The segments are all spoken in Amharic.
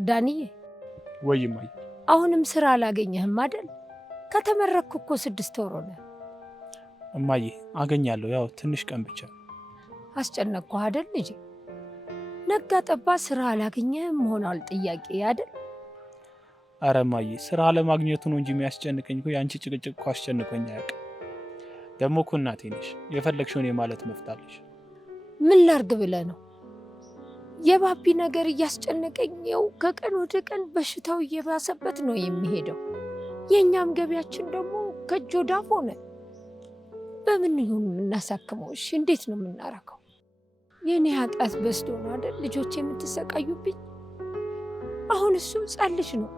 ዳንዬ ወይማይ አሁንም ስራ አላገኘህም አይደል? ከተመረቅኩ እኮ 6 ወር ሆነ። እማዬ አገኛለሁ፣ ያው ትንሽ ቀን ብቻ። አስጨነቅኩህ አይደል ልጄ? ነጋ ጠባ ስራ አላገኘህም ሆኗል ጥያቄ አይደል? አረ እማዬ ስራ አለማግኘቱ ነው እንጂ የሚያስጨንቀኝ እኮ የአንቺ ጭቅጭቅ እኮ አስጨንቆኝ አያውቅም። ደግሞ እኮ እናቴ ነሽ፣ የፈለግሽውን የማለት መፍታለሽ። ምን ላርግ ብለህ ነው? የባቢ ነገር እያስጨነቀኝው ከቀን ወደ ቀን በሽታው እየባሰበት ነው የሚሄደው። የእኛም ገቢያችን ደግሞ ከእጅ ወደ አፍ ሆነ። በምን ይሁን የምናሳክመው? እሺ እንዴት ነው የምናረገው? የእኔ ኃጢአት በዝቶ ነው አይደል ልጆች የምትሰቃዩብኝ? አሁን እሱ ሕፃን ልጅ ነው።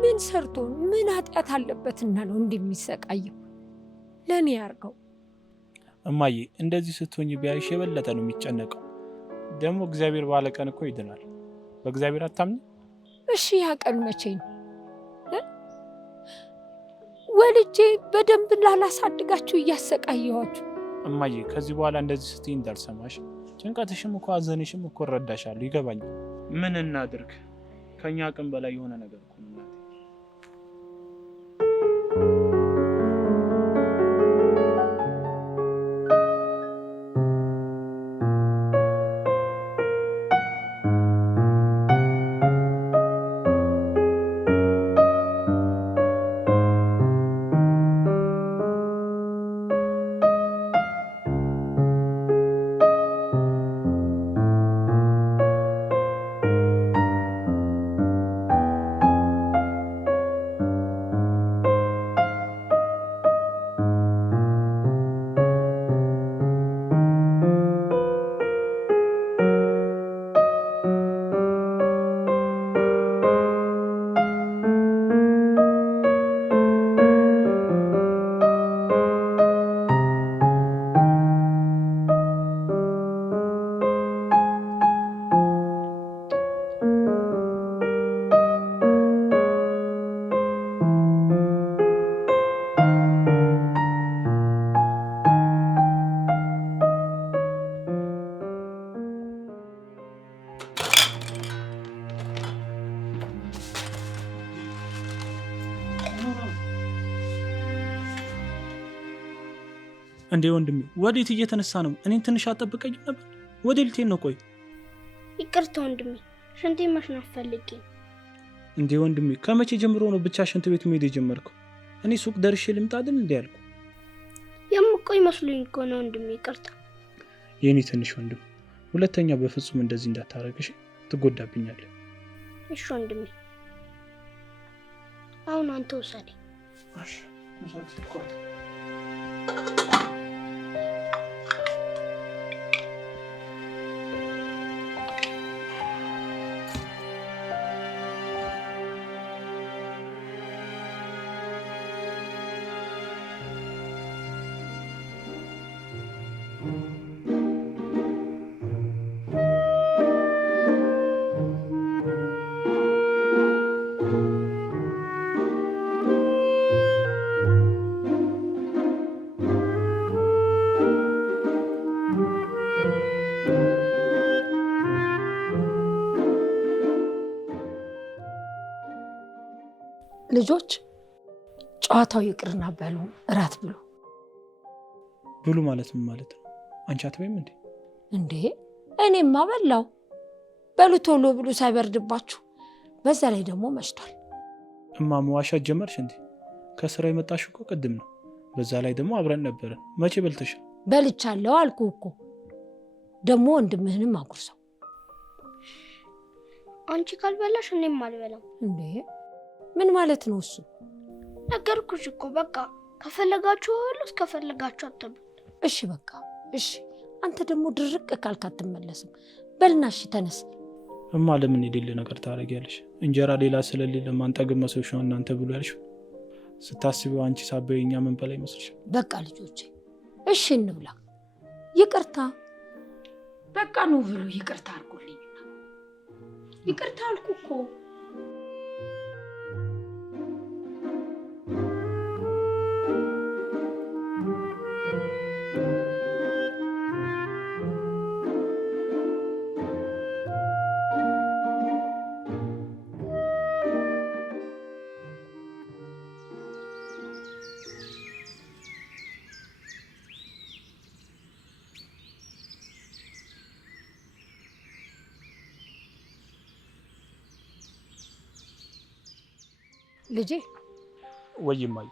ምን ሰርቶ ምን ኃጢአት አለበትና ነው እንደሚሰቃየው? ለእኔ ያርገው። እማዬ እንደዚህ ስትሆኝ ቢያይሽ የበለጠ ነው የሚጨነቀው። ደግሞ እግዚአብሔር ባለ ቀን እኮ ይድናል። በእግዚአብሔር አታምኝ? እሺ ያ ቀን መቼ ነው? ወልጄ በደንብ ላላሳድጋችሁ እያሰቃየኋችሁ። እማዬ ከዚህ በኋላ እንደዚህ ስትይ እንዳልሰማሽ። ጭንቀትሽም እኮ አዘንሽም እኮ እረዳሻለሁ፣ ይገባኛል። ምን እናድርግ? ከኛ አቅም በላይ የሆነ ነገር እኮ ነው እናቴ። እንዴ ወንድሜ ወዴት እየተነሳ ነው? እኔን ትንሽ አጠብቀኝ ነበር። ወዴት ልትሄድ ነው? ቆይ ይቅርታ ወንድሜ፣ ሽንቴን መሽናት ፈልጌ። እንዴ ወንድሜ ከመቼ ጀምሮ ነው ብቻ ሽንት ቤት መሄድ የጀመርከው? እኔ ሱቅ ደርሼ ልምጣ አይደል እንዴ ያልኩ? የምቆይ መስሎኝ እኮ ነው ወንድሜ፣ ይቅርታ። የኔ ትንሽ ወንድም ሁለተኛ በፍጹም እንደዚህ እንዳታረግሽ፣ ትጎዳብኛለህ። እሺ ወንድሜ፣ አሁን አንተ ውሰደኝ። እሺ ልጆች ጨዋታው ይቅርና በሉ እራት ብሉ። ብሉ ማለት ምን ማለት ነው? አንቺ አትበይም እንዴ? እንዴ እኔማ በላው። በሉ ቶሎ ብሉ ሳይበርድባችሁ። በዛ ላይ ደግሞ መሽቷል። እማማ ዋሻት ጀመርሽ እንዴ? ከስራ የመጣሽ እኮ ቅድም ነው። በዛ ላይ ደግሞ አብረን ነበረን። መቼ በልተሻል? በልቻለሁ አልኩ እኮ። ደግሞ ወንድምህንም አጉርሰው። አንቺ ካልበላሽ እኔም አልበላም። እንዴ ምን ማለት ነው እሱ? ነገርኩሽ እኮ በቃ ከፈለጋችሁ ሁሉ እስከፈለጋችሁ አትብሉ። እሺ በቃ እሺ። አንተ ደግሞ ድርቅ ካልክ አትመለስም። በልና እሺ ተነስ። እማ ለምን የሌለ ነገር ታረጊያለሽ? እንጀራ ሌላ ስለሌለ ማንጠግብ መስሎሽ ነው እናንተ ብሎ ያልሽው? ስታስቢው አንቺ ሳበይኛ ምን በላይ መስልሽ? በቃ ልጆቼ እሺ እንብላ። ይቅርታ በቃ ነው ብሎ ይቅርታ አድርጎልኝ። ይቅርታ አልኩ እኮ። ልጄ ወይ እማዬ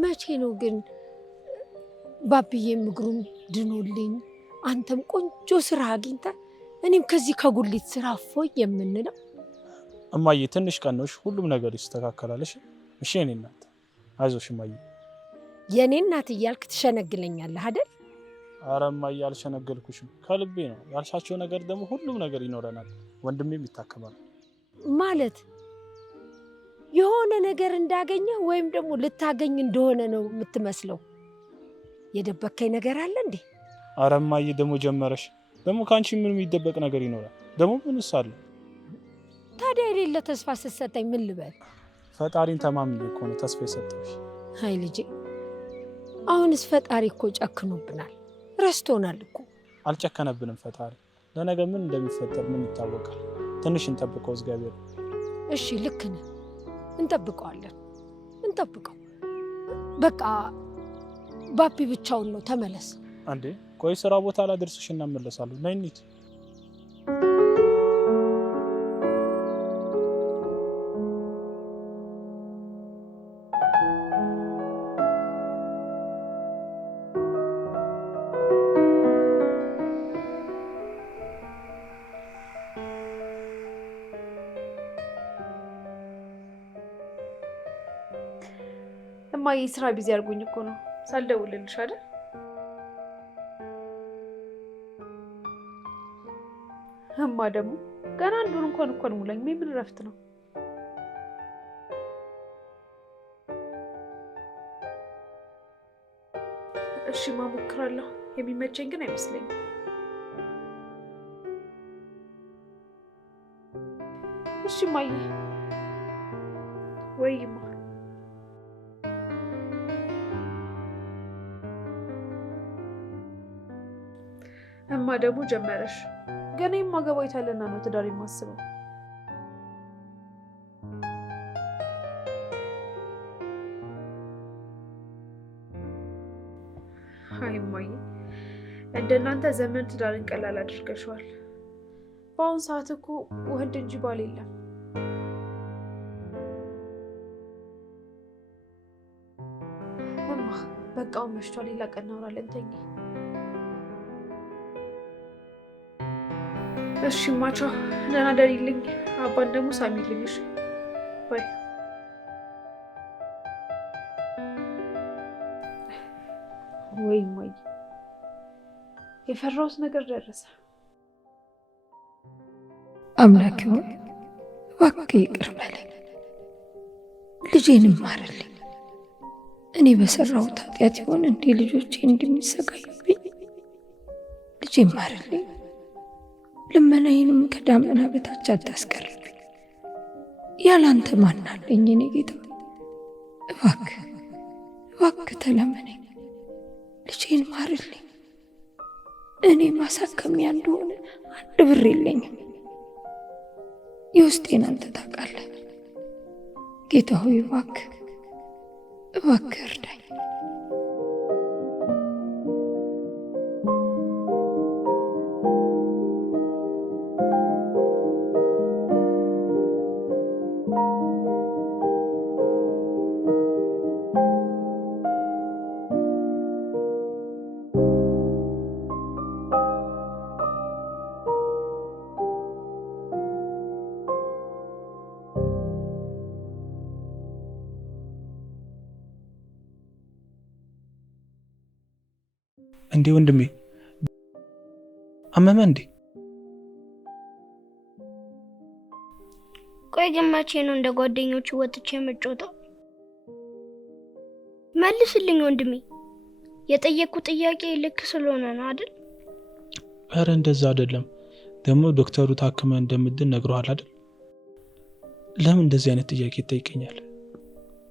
መቼ ነው ግን ባብዬም እግሩን ድኖልኝ አንተም ቆንጆ ስራ አግኝተህ እኔም ከዚህ ከጉሊት ስራ እፎይ የምንለው? እማዬ ትንሽ ቀን ነው፣ ሁሉም ነገር ይስተካከላል። እሺ የኔ እናት አይዞሽ እማዬ። የኔ እናት እያልክ ትሸነግለኛለህ አይደል? ኧረ እማዬ አልሸነገልኩሽም፣ ከልቤ ነው። ያልሻቸው ነገር ደግሞ ሁሉም ነገር ይኖረናል፣ ወንድሜም ይታከማል። ማለት የሆነ ነገር እንዳገኘ ወይም ደግሞ ልታገኝ እንደሆነ ነው የምትመስለው። የደበከኝ ነገር አለ እንዴ? ኧረ እማዬ ደግሞ ጀመረሽ። ደግሞ ከአንቺ ምን የሚደበቅ ነገር ይኖራል? ደግሞ ምንስ አለ? ታዲያ የሌለ ተስፋ ስትሰጠኝ ምን ልበል? ፈጣሪን ተማምኜ እኮ ነው ተስፋ የሰጠሁሽ። አይ ልጄ፣ አሁንስ ፈጣሪ እኮ ጨክኖብናል፣ ረስቶናል እኮ። አልጨከነብንም ፈጣሪ። ለነገ ምን እንደሚፈጠር ምን ይታወቃል? ትንሽ እንጠብቀው እግዚአብሔር። እሺ ልክ ነህ፣ እንጠብቀዋለን፣ እንጠብቀው። በቃ ባቢ ብቻውን ነው፣ ተመለስ። አንዴ ቆይ ስራ ቦታ ላድርስሽ እና እመለሳለሁ። ነይ እንሂድ። እማዬ ስራ ቢዚ አድርጎኝ እኮ ነው ሳልደውልልሽ አይደል? እማ ደግሞ ገና አንድ ወር እንኳን እኮ አልሞላኝም። ምን እረፍት ነው? እሺ እሞክራለሁ። የሚመቸኝ ግን አይመስለኝም። እሺ እማዬ። ወይማ እማ ደግሞ ጀመረሽ። ገና የማገባው የታለና ነው ትዳር የማስበው? አይ እማዬ፣ እንደናንተ ዘመን ትዳርን ቀላል አድርገሽዋል። በአሁኑ ሰዓት እኮ ወንድ እንጂ ባል የለም። እማ በቃ አሁን መሽቷል፣ ሌላ ቀን እናወራለን። ተኝ። እሺ ማቻ፣ ደህና ደሪልኝ። አባን ደግሞ ሳሚልኝ። እሺ ባይ። ወይ ማይ፣ የፈራሁት ነገር ደረሰ። አምላክ ሆይ እባክህ ይቅር በለኝ፣ ልጄንም ማርልኝ። እኔ በሰራሁት ኃጢአት ይሆን እንዴ ልጆቼ እንደሚሰቃዩብኝ? ልጄን ማርልኝ። ልመናዬንም ከዳመና በታች አታስቀርብኝ። ያላንተ ማን አለኝ? እኔ ጌታ እባክህ እባክህ ተለመነኝ፣ ልጄን ማርልኝ። እኔ ማሳከሚያ እንደሆነ አንድ ብር የለኝም። የውስጤን አንተ ታውቃለህ። ጌታ ሆይ እባክህ እባክህ እርዳኝ። እንዴ ወንድሜ አመመ እንዴ? ቆይ ግን መቼ ነው እንደ ጓደኞቹ ወጥቼ የምጮተው? መልስልኝ ወንድሜ። የጠየቅኩት ጥያቄ ልክ ስለሆነ ነው አይደል? ኧረ እንደዛ አይደለም። ደግሞ ዶክተሩ ታክመ እንደምድን ነግሮሃል አይደል? ለምን እንደዚህ አይነት ጥያቄ ይጠይቀኛል?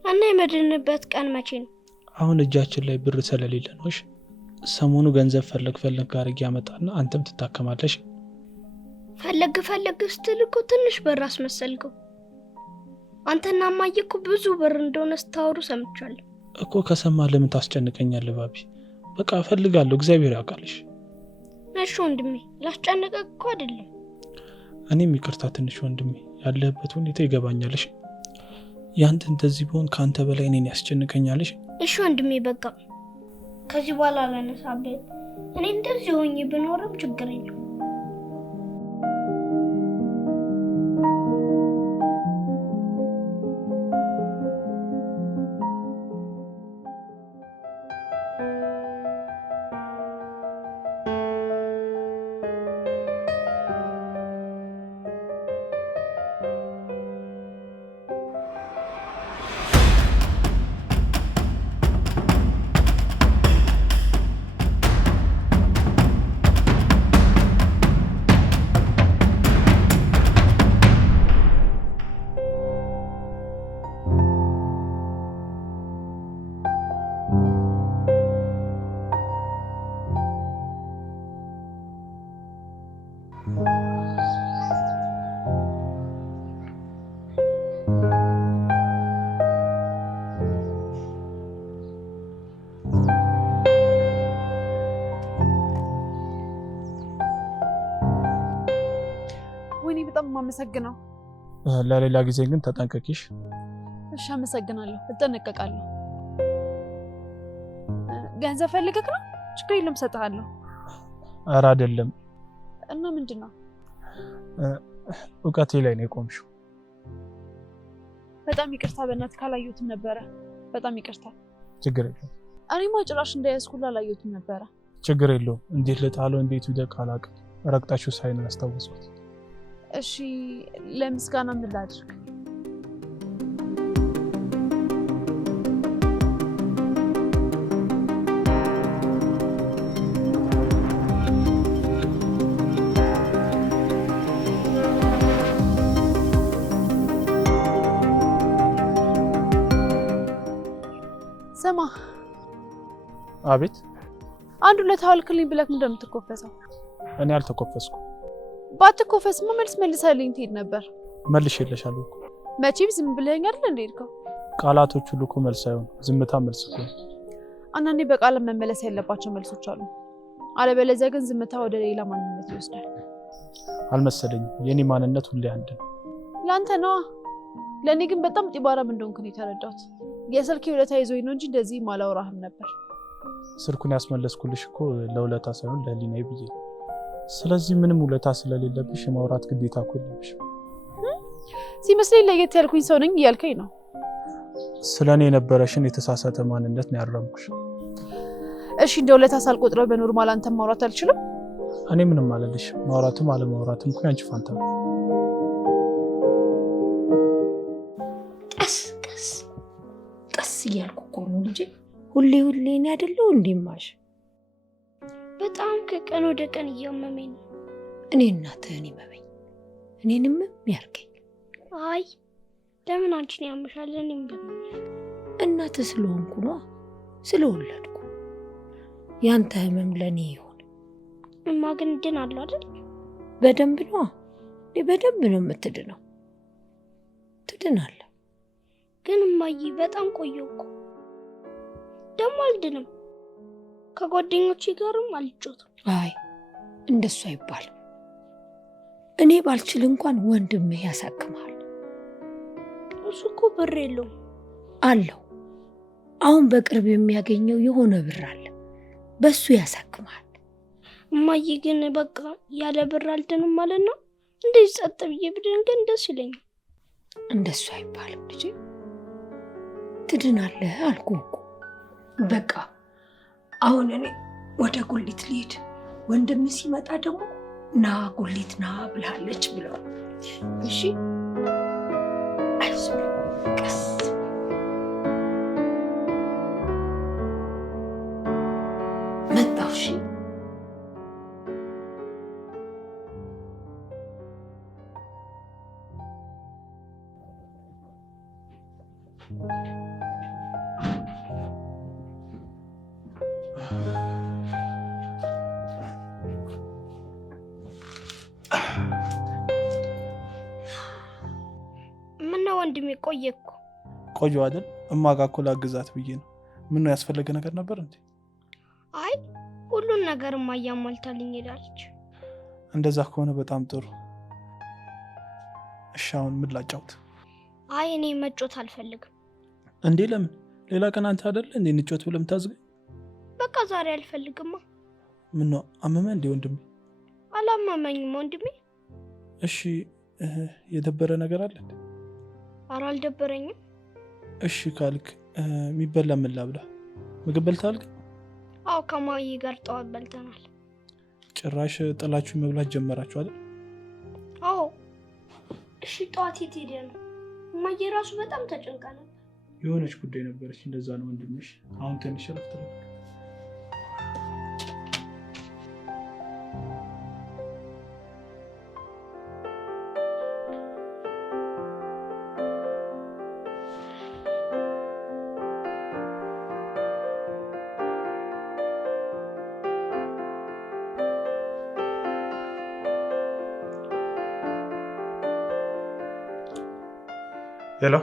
እና የመድንበት ቀን መቼ ነው? አሁን እጃችን ላይ ብር ስለሌለ ነው። እሺ ሰሞኑ ገንዘብ ፈለግ አድርጌ ያመጣና አንተም ትታከማለሽ። ፈለግ ስትል እኮ ትንሽ ብር አስመሰልከው። አንተና እማዬ እኮ ብዙ ብር እንደሆነ ስታወሩ ሰምቻለሁ እኮ። ከሰማ ለምን ታስጨንቀኛለህ ባቢ? በቃ እፈልጋለሁ፣ እግዚአብሔር ያውቃልሽ። እሺ ወንድሜ፣ ላስጨንቀህ እኮ አይደለም። እኔም ይቅርታ ትንሽ ወንድሜ፣ ያለህበት ሁኔታ ይገባኛልሽ። ያንተ እንደዚህ ቢሆን ካንተ በላይ እኔን ያስጨንቀኛልሽ። እሺ ወንድሜ በቃ ከዚህ በኋላ አላነሳብህም። እኔ እንደዚህ ሆኜ ብኖርም ችግር የለም። ወይኔ በጣም ማመሰግነው። ለሌላ ጊዜ ግን ተጠንቀቂሽ። እሺ አመሰግናለሁ፣ እጠነቀቃለሁ። ገንዘብ ፈልገክ ነው? ችግር የለም እሰጥሃለሁ። ኧረ አይደለም። እና ምንድነው? እውቀቴ ላይ ነው የቆምሽው። በጣም ይቅርታ በእናትህ ካላየሁትም ነበረ። በጣም ይቅርታ። ችግር የለውም። እኔማ ጭራሽ እንዳያስኩላ አላየሁትም ነበረ። ችግር የለውም። እንዴት ልጣለው እንዴት ይደቅ አላውቅም። ረግጣችሁ ሳይን ያስታውሱት። እሺ ለምስጋና ምን ላድርግ? ስማ። አቤት። አንድ ሁለት አልክልኝ ብለክ እንደምትኮፈሰው እኔ አልተኮፈስኩም። ባትኮፈስማ መልሰልኝ ትሄድ ነበር። መልሼልሻለሁ እኮ። መቼም ዝም ብለኸኝ አይደል እንደ ሄድከው? ቃላቶቹ ሁሉ እኮ መልስ አይሆን፣ ዝምታ መልስ እኮ። አንዳንዴ በቃል መመለስ ያለባቸው መልሶች አሉ። አለበለዚያ ግን ዝምታ ወደ ሌላ ማንነት ይወስዳል። አልመሰለኝም። የኔ ማንነት ሁሌ አንድ ነው። ላንተ ነዋ። ለኔ ግን በጣም ጢባራም እንደሆንክ ነው የተረዳሁት። የስልኬ ውለታ ይዞኝ ነው እንጂ እንደዚህ ማላወራህም ነበር። ስልኩን ያስመለስኩልሽ እኮ ለውለታ ሳይሆን ለህሊናዬ ብዬ ነው። ስለዚህ ምንም ውለታ ስለሌለብሽ የማውራት ግዴታ እኮ የለብሽ። ሲመስለኝ ለየት ያልኩኝ ሰው ነኝ እያልከኝ ነው። ስለኔ የነበረሽን የተሳሳተ ማንነት ነው ያረምኩሽ። እሺ እንደ ውለታ ሳልቆጥረው በኖርማል አንተ ማውራት አልችልም? እኔ ምንም አለልሽ። ማውራትም አለማውራትም እኮ ያንቺ ፋንታ ነው። ቀስ እያልኩ እኮ ነው ልጄ። ሁሌ እኔ አይደለሁ እንዴማሽ? በጣም ከቀን ወደ ቀን እያመመኝ ነው። እኔ እናትህን ይመመኝ፣ እኔንም ያርገኝ። አይ ለምን አንቺን ያምሻል? እኔም በመኛል እናትህ ስለሆንኩ ነው፣ ስለወለድኩ። ያንተ ህመም ለኔ ይሁን። እማ ግን እድናለሁ አይደል? በደንብ ነው። በደንብ ነው የምትድነው። ትድናለህ። ግን እማዬ በጣም ቆየሁ እኮ። ደግሞ አልድንም። ከጓደኞቼ ጋርም አልጮትም። አይ እንደሱ አይባልም። እኔ ባልችል እንኳን ወንድምህ ያሳክማል። እሱ እኮ ብር የለውም። አለው። አሁን በቅርብ የሚያገኘው የሆነ ብር አለ፣ በሱ ያሳክማል። እማዬ ግን በቃ ያለ ብር አልድንም ማለት ነው? እንደዚህ ጸጥ ብዬ ብድን ግን ደስ ይለኛል። እንደሱ አይባልም ልጄ። ትድናለህ አልኩህ እኮ። በቃ አሁን እኔ ወደ ጉሊት ልሄድ። ወንድም ሲመጣ ደግሞ ና ጉሊት ና ብላለች ብለው። እሺ አይዞህ ቀስ መጣሁ። እሺ ምነው ወንድሜ ቆየህ እኮ? ቆየሁ አይደል? እማጋ እኮ ላግዛት ብዬ ነው። ምነው ያስፈለገ ነገር ነበር እንዴ? አይ ሁሉን ነገር ማያሟልታልኝ ሄዳለች። እንደዛ ከሆነ በጣም ጥሩ። እሺ አሁን ምን ላጫውት? አይ እኔ መጮት አልፈልግም። እንዴ ለምን? ሌላ ቀን አንተ አይደለ እንዴ እንጮት ብለም ታዝገኝ? በቃ ዛሬ አልፈልግማ። ምን ነው አመመ እንዴ ወንድሜ? አላመመኝም ወንድሜ። እሺ የደበረ ነገር አለ? ኧረ አልደበረኝም። እሺ ካልክ የሚበላ ምን ላብላ? ምግብ በልተሃል? አዎ ከማዬ ጋር ጠዋት በልተናል። ጭራሽ ጥላችሁ መብላት ጀመራችሁ አይደል? አዎ። እሺ ጠዋት የት ሄደህ ነው? እማዬ ራሱ በጣም ተጨንቃ ነበር። የሆነች ጉዳይ ነበረች፣ እንደዛ ነው ወንድምሽ። አሁን ትንሽ ረፍት ነው። ሄሎ፣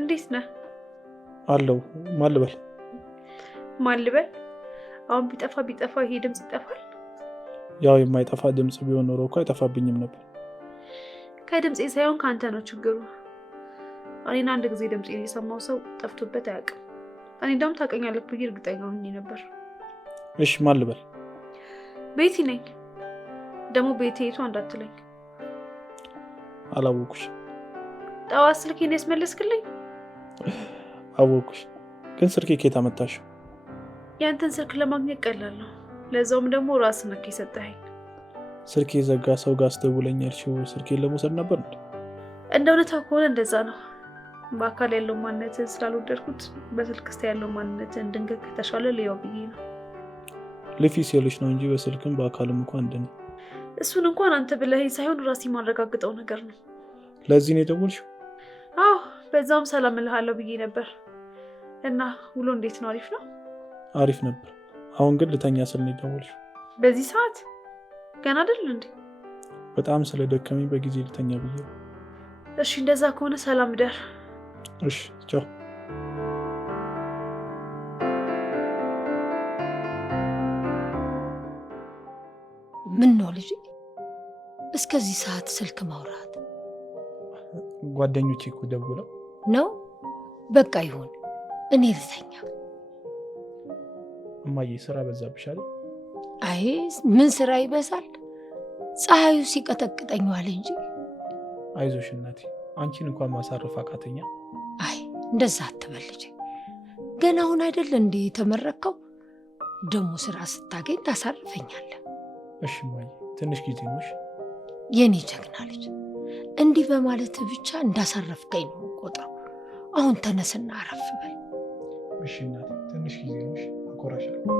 እንዴት ነህ? አለው። ማን ልበል? ማን ልበል? አሁን ቢጠፋ ይሄ ድምፅ ይጠፋል? ያው የማይጠፋ ድምፅ ቢሆን ኖሮ እኮ አይጠፋብኝም ነበር። ከድምፄ ሳይሆን ከአንተ ነው ችግሩ። እኔን አንድ ጊዜ ድምፄን የሰማው ሰው ጠፍቶበት አያውቅም። እኔ እንደውም ታውቀኛለህ ብዬ እርግጠኛ ሆኜ ነበር። እሺ ማን ልበል? ቤቲ ነኝ። ደግሞ ቤቴ የቷ እንዳትለኝ። አላወኩሽ። ጠዋት ስልኬን ያስመለስክልኝ? አወኩሽ። ግን ስልኬ ከየት አመጣሽው? ያንተን ስልክ ለማግኘት ቀላል ነው። ለዛውም ደግሞ ራስህ ነህ የሰጠኸኝ። ስልኬ ዘጋ ሰው ጋር አስደውለኝ ያልሽው ስልኬን ለመውሰድ ነበር እንዴ? እንደ እውነታው ከሆነ እንደዛ ነው። በአካል ያለው ማንነትን ስላልወደድኩት በስልክ ውስጥ ያለው ማንነትን ድንገት ከተሻለ ልየው ብዬ ነው። ልፊ ሲልሽ ነው እንጂ በስልክም በአካልም እንኳን አንድ ነው። እሱን እንኳን አንተ ብለኸኝ ሳይሆን ራሴ የማረጋግጠው ነገር ነው። ለዚህ ነው የደወልሽው? አዎ፣ በዛውም ሰላም እልሃለሁ ብዬ ነበር። እና ውሎ እንዴት ነው? አሪፍ ነው? አሪፍ ነበር። አሁን ግን ልተኛ ስል ነው የደወልሽው? በዚህ ሰዓት ገና አይደል እንዴ? በጣም ስለደከመኝ በጊዜ ልተኛ ብዬ ነው። እሺ እንደዛ ከሆነ ሰላም እደር። እሺ ቻው። ምን ነው ልጅ እስከዚህ ሰዓት ስልክ ማውራት ጓደኞቼ እኮ ደውለው ነው? በቃ ይሁን፣ እኔ ልተኛ። እማዬ ስራ በዛብሽ አይደል? አይ ምን ስራ ይበዛል? ፀሐዩ ሲቀጠቅጠኝ ዋለ እንጂ። አይዞሽ እናቴ፣ አንቺን እንኳን ማሳረፍ አቃተኛ። አይ እንደዛ አትበል ልጄ፣ ገና አሁን አይደል እንዴ የተመረከው? ደግሞ ስራ ስታገኝ ታሳርፈኛለህ። እሺ እማዬ፣ ትንሽ ጊዜ ነሽ። የኔ ጀግና ልጅ፣ እንዲህ በማለት ብቻ እንዳሳረፍከኝ ነው ቆጥረው። አሁን ተነስና አረፍ በል። እሺ እናቴ፣ ትንሽ ጊዜ ነሽ፣ አኮራሻለሁ።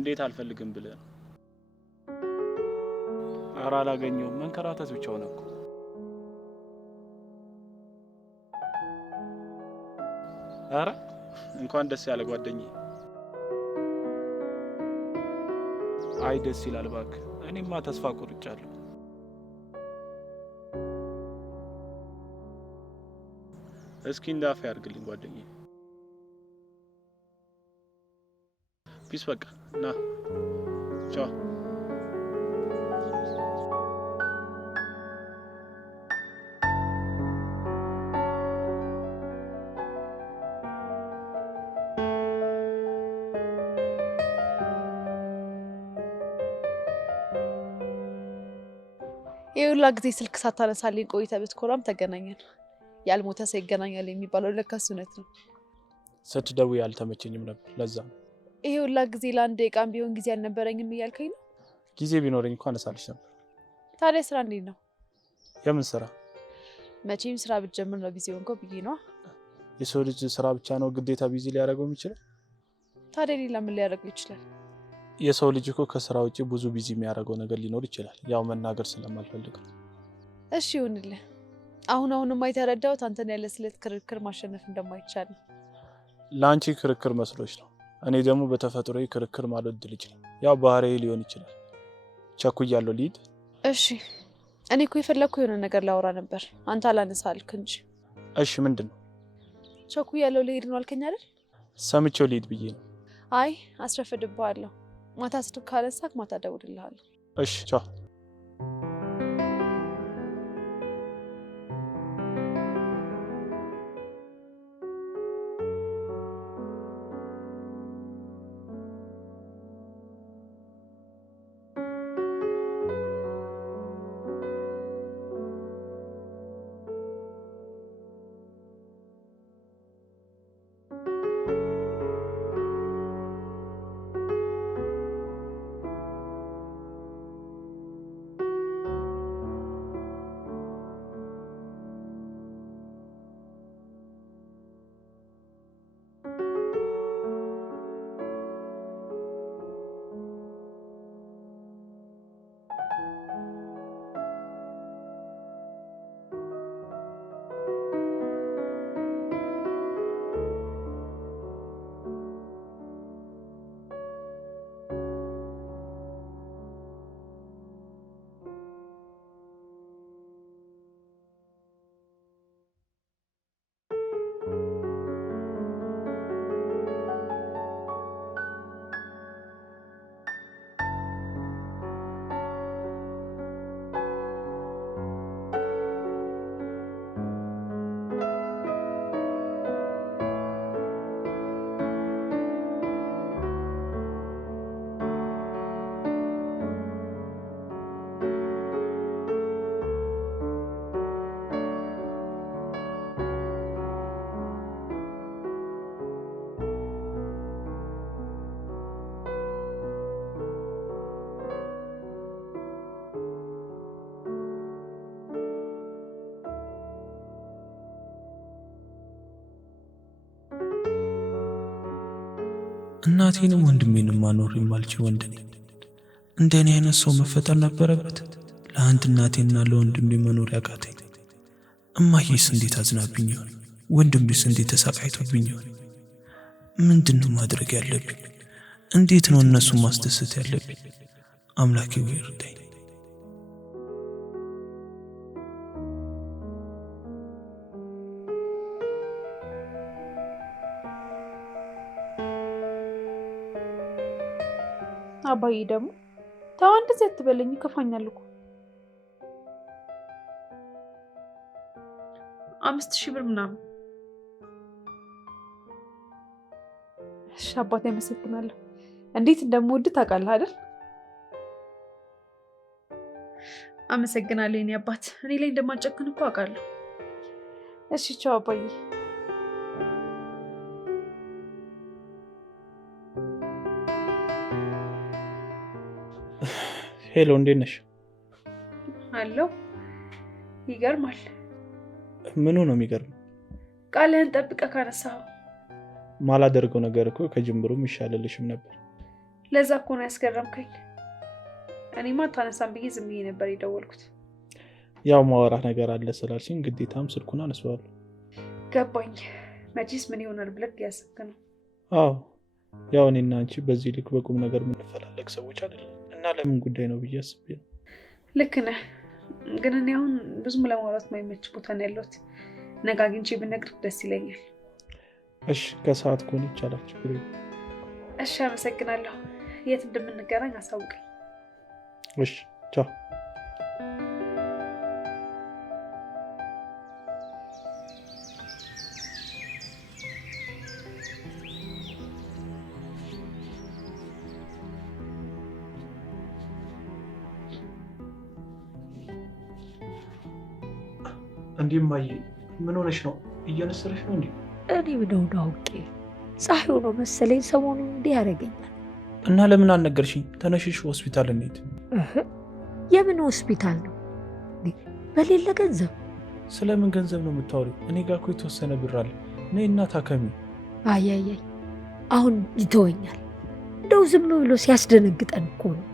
እንዴት አልፈልግም ብለህ ነው? ኧረ አላገኘሁም። መንከራተት ብቻ ሆነ እኮ። ኧረ እንኳን ደስ ያለ ጓደኛዬ። አይ ደስ ይላል እባክህ። እኔማ ተስፋ ቆርጫለሁ። እስኪ እንዳፍ ያርግልኝ ጓደኛዬ። ፒስ በቃ ና ቻው። የሁላ ጊዜ ስልክ ሳታነሳልኝ ቆይተህ ብትኮራም ተገናኘን። ያልሞተ ሰው ይገናኛል የሚባለው ለካስ እውነት ነው። ስትደውይ አልተመቸኝም ነበር፣ ለዛ ነው። ይሄ ሁላ ጊዜ ለአንድ ደቂቃም ቢሆን ጊዜ አልነበረኝም እያልከኝ ነው? ጊዜ ቢኖረኝ እንኳን አነሳልሽ ነበር። ታዲያ ስራ እንዴት ነው? የምን ስራ? መቼም ስራ ብትጀምር ነው ቢዚ ሆንከው ብዬ ነዋ። የሰው ልጅ ስራ ብቻ ነው ግዴታ ቢዚ ሊያደርገው የሚችለው? ታዲያ ሌላ ምን ሊያደርገው ይችላል? የሰው ልጅ እኮ ከስራ ውጪ ብዙ ቢዚ የሚያደርገው ነገር ሊኖር ይችላል። ያው መናገር ስለማልፈልግ ነው። እሺ ይሁንልህ። አሁንማ የተረዳሁት አንተን ያለ ስለት ክርክር ማሸነፍ እንደማይቻል ነው። ለአንቺ ክርክር መስሎች ነው። እኔ ደግሞ በተፈጥሮዬ ክርክር ማልወድ ልጅ ነኝ። ያው ባህሪዬ ሊሆን ይችላል። ቸኩያለሁ ልሂድ። እሺ እኔ እኮ የፈለግኩ የሆነ ነገር ላወራ ነበር፣ አንተ አላነሳ አልክ እንጂ። እሺ ምንድን ነው? ቸኩያለሁ ልሄድ ነው አልከኝ አይደል? ሰምቼው ልሂድ ብዬ ነው። አይ አስረፍድብሃለሁ። ማታ ስልክ ካነሳክ ማታ እደውልልሃለሁ። እሺ ቻው። እናቴንም ወንድሜንም ማኖር የማልችል ወንድ ነኝ። እንደኔ አይነት ሰው መፈጠር ነበረበት ለአንድ እናቴና ለወንድሜ መኖር ያቃተኝ። እማዬስ እንዴት አዝናብኝ ይሆን? ወንድሜስ እንዴት ተሰቃይቶብኝ ይሆን? ምንድነው ማድረግ ያለብኝ? እንዴት ነው እነሱን ማስደሰት ያለብኝ? አምላኬ ሆይ እርዳኝ። አባዬ ደግሞ ተው እንደዚህ አትበለኝ፣ ይከፋኛል እኮ። 5000 ብር ምናምን። እሺ አባቴ አመሰግናለሁ። እንዴት እንደምወድ ታውቃለህ አይደል? አመሰግናለሁ የኔ አባት። እኔ ላይ እንደማጨክን እኮ አውቃለሁ። እሺ ቻው አባዬ። ሄሎ እንዴት ነሽ? አለው። ይገርማል። ምኑ ነው የሚገርም? ቃልህን ጠብቀህ ካነሳኸው። ማላደርገው ነገር እኮ ከጅምሩም ይሻለልሽም ነበር። ለዛ እኮ ነው ያስገረምከኝ። እኔማ ታነሳም ብዬ ዝም ብዬ ነበር የደወልኩት። ያው ማወራ ነገር አለ ስላልሽኝ ግዴታም ስልኩን አነሳዋለሁ። ገባኝ። መቼስ ምን ይሆናል ብለህ ያሰብክ ነው? አዎ ያው እኔና አንቺ በዚህ ልክ በቁም ነገር የምንፈላለግ ሰዎች አይደለም እና ለምን ጉዳይ ነው ብዬ አስቤ ነው። ልክ ነህ። ግን እኔ አሁን ብዙም ለማውራት የማይመች ቦታ ነው ያለሁት። ነገ አግኝቼ ብነግርህ ደስ ይለኛል። እሺ ከሰዓት ከሆነ ይቻላል፣ ችግር የለም። እሺ አመሰግናለሁ። የት እንደምንገናኝ አሳውቀኝ። እሺ ቻው። እንዴ ማዬ ምን ሆነሽ ነው? እየነሰረሽ ነው እንዴ? እኔ ምነው አውቄ ፀሐዩ ነው መሰለኝ ሰሞኑን እንዲህ ያደርገኛል። እና ለምን አልነገርሽኝ? ተነሽሽ ሆስፒታል እንሂድ። የምን ሆስፒታል ነው? በሌለ ገንዘብ። ስለምን ገንዘብ ነው የምታወሪው? እኔ ጋር እኮ የተወሰነ ብር አለ። ነይ እና ታከሚ። አያያይ አሁን ይተወኛል። እንደው ዝም ብሎ ሲያስደነግጠን እኮ ነው።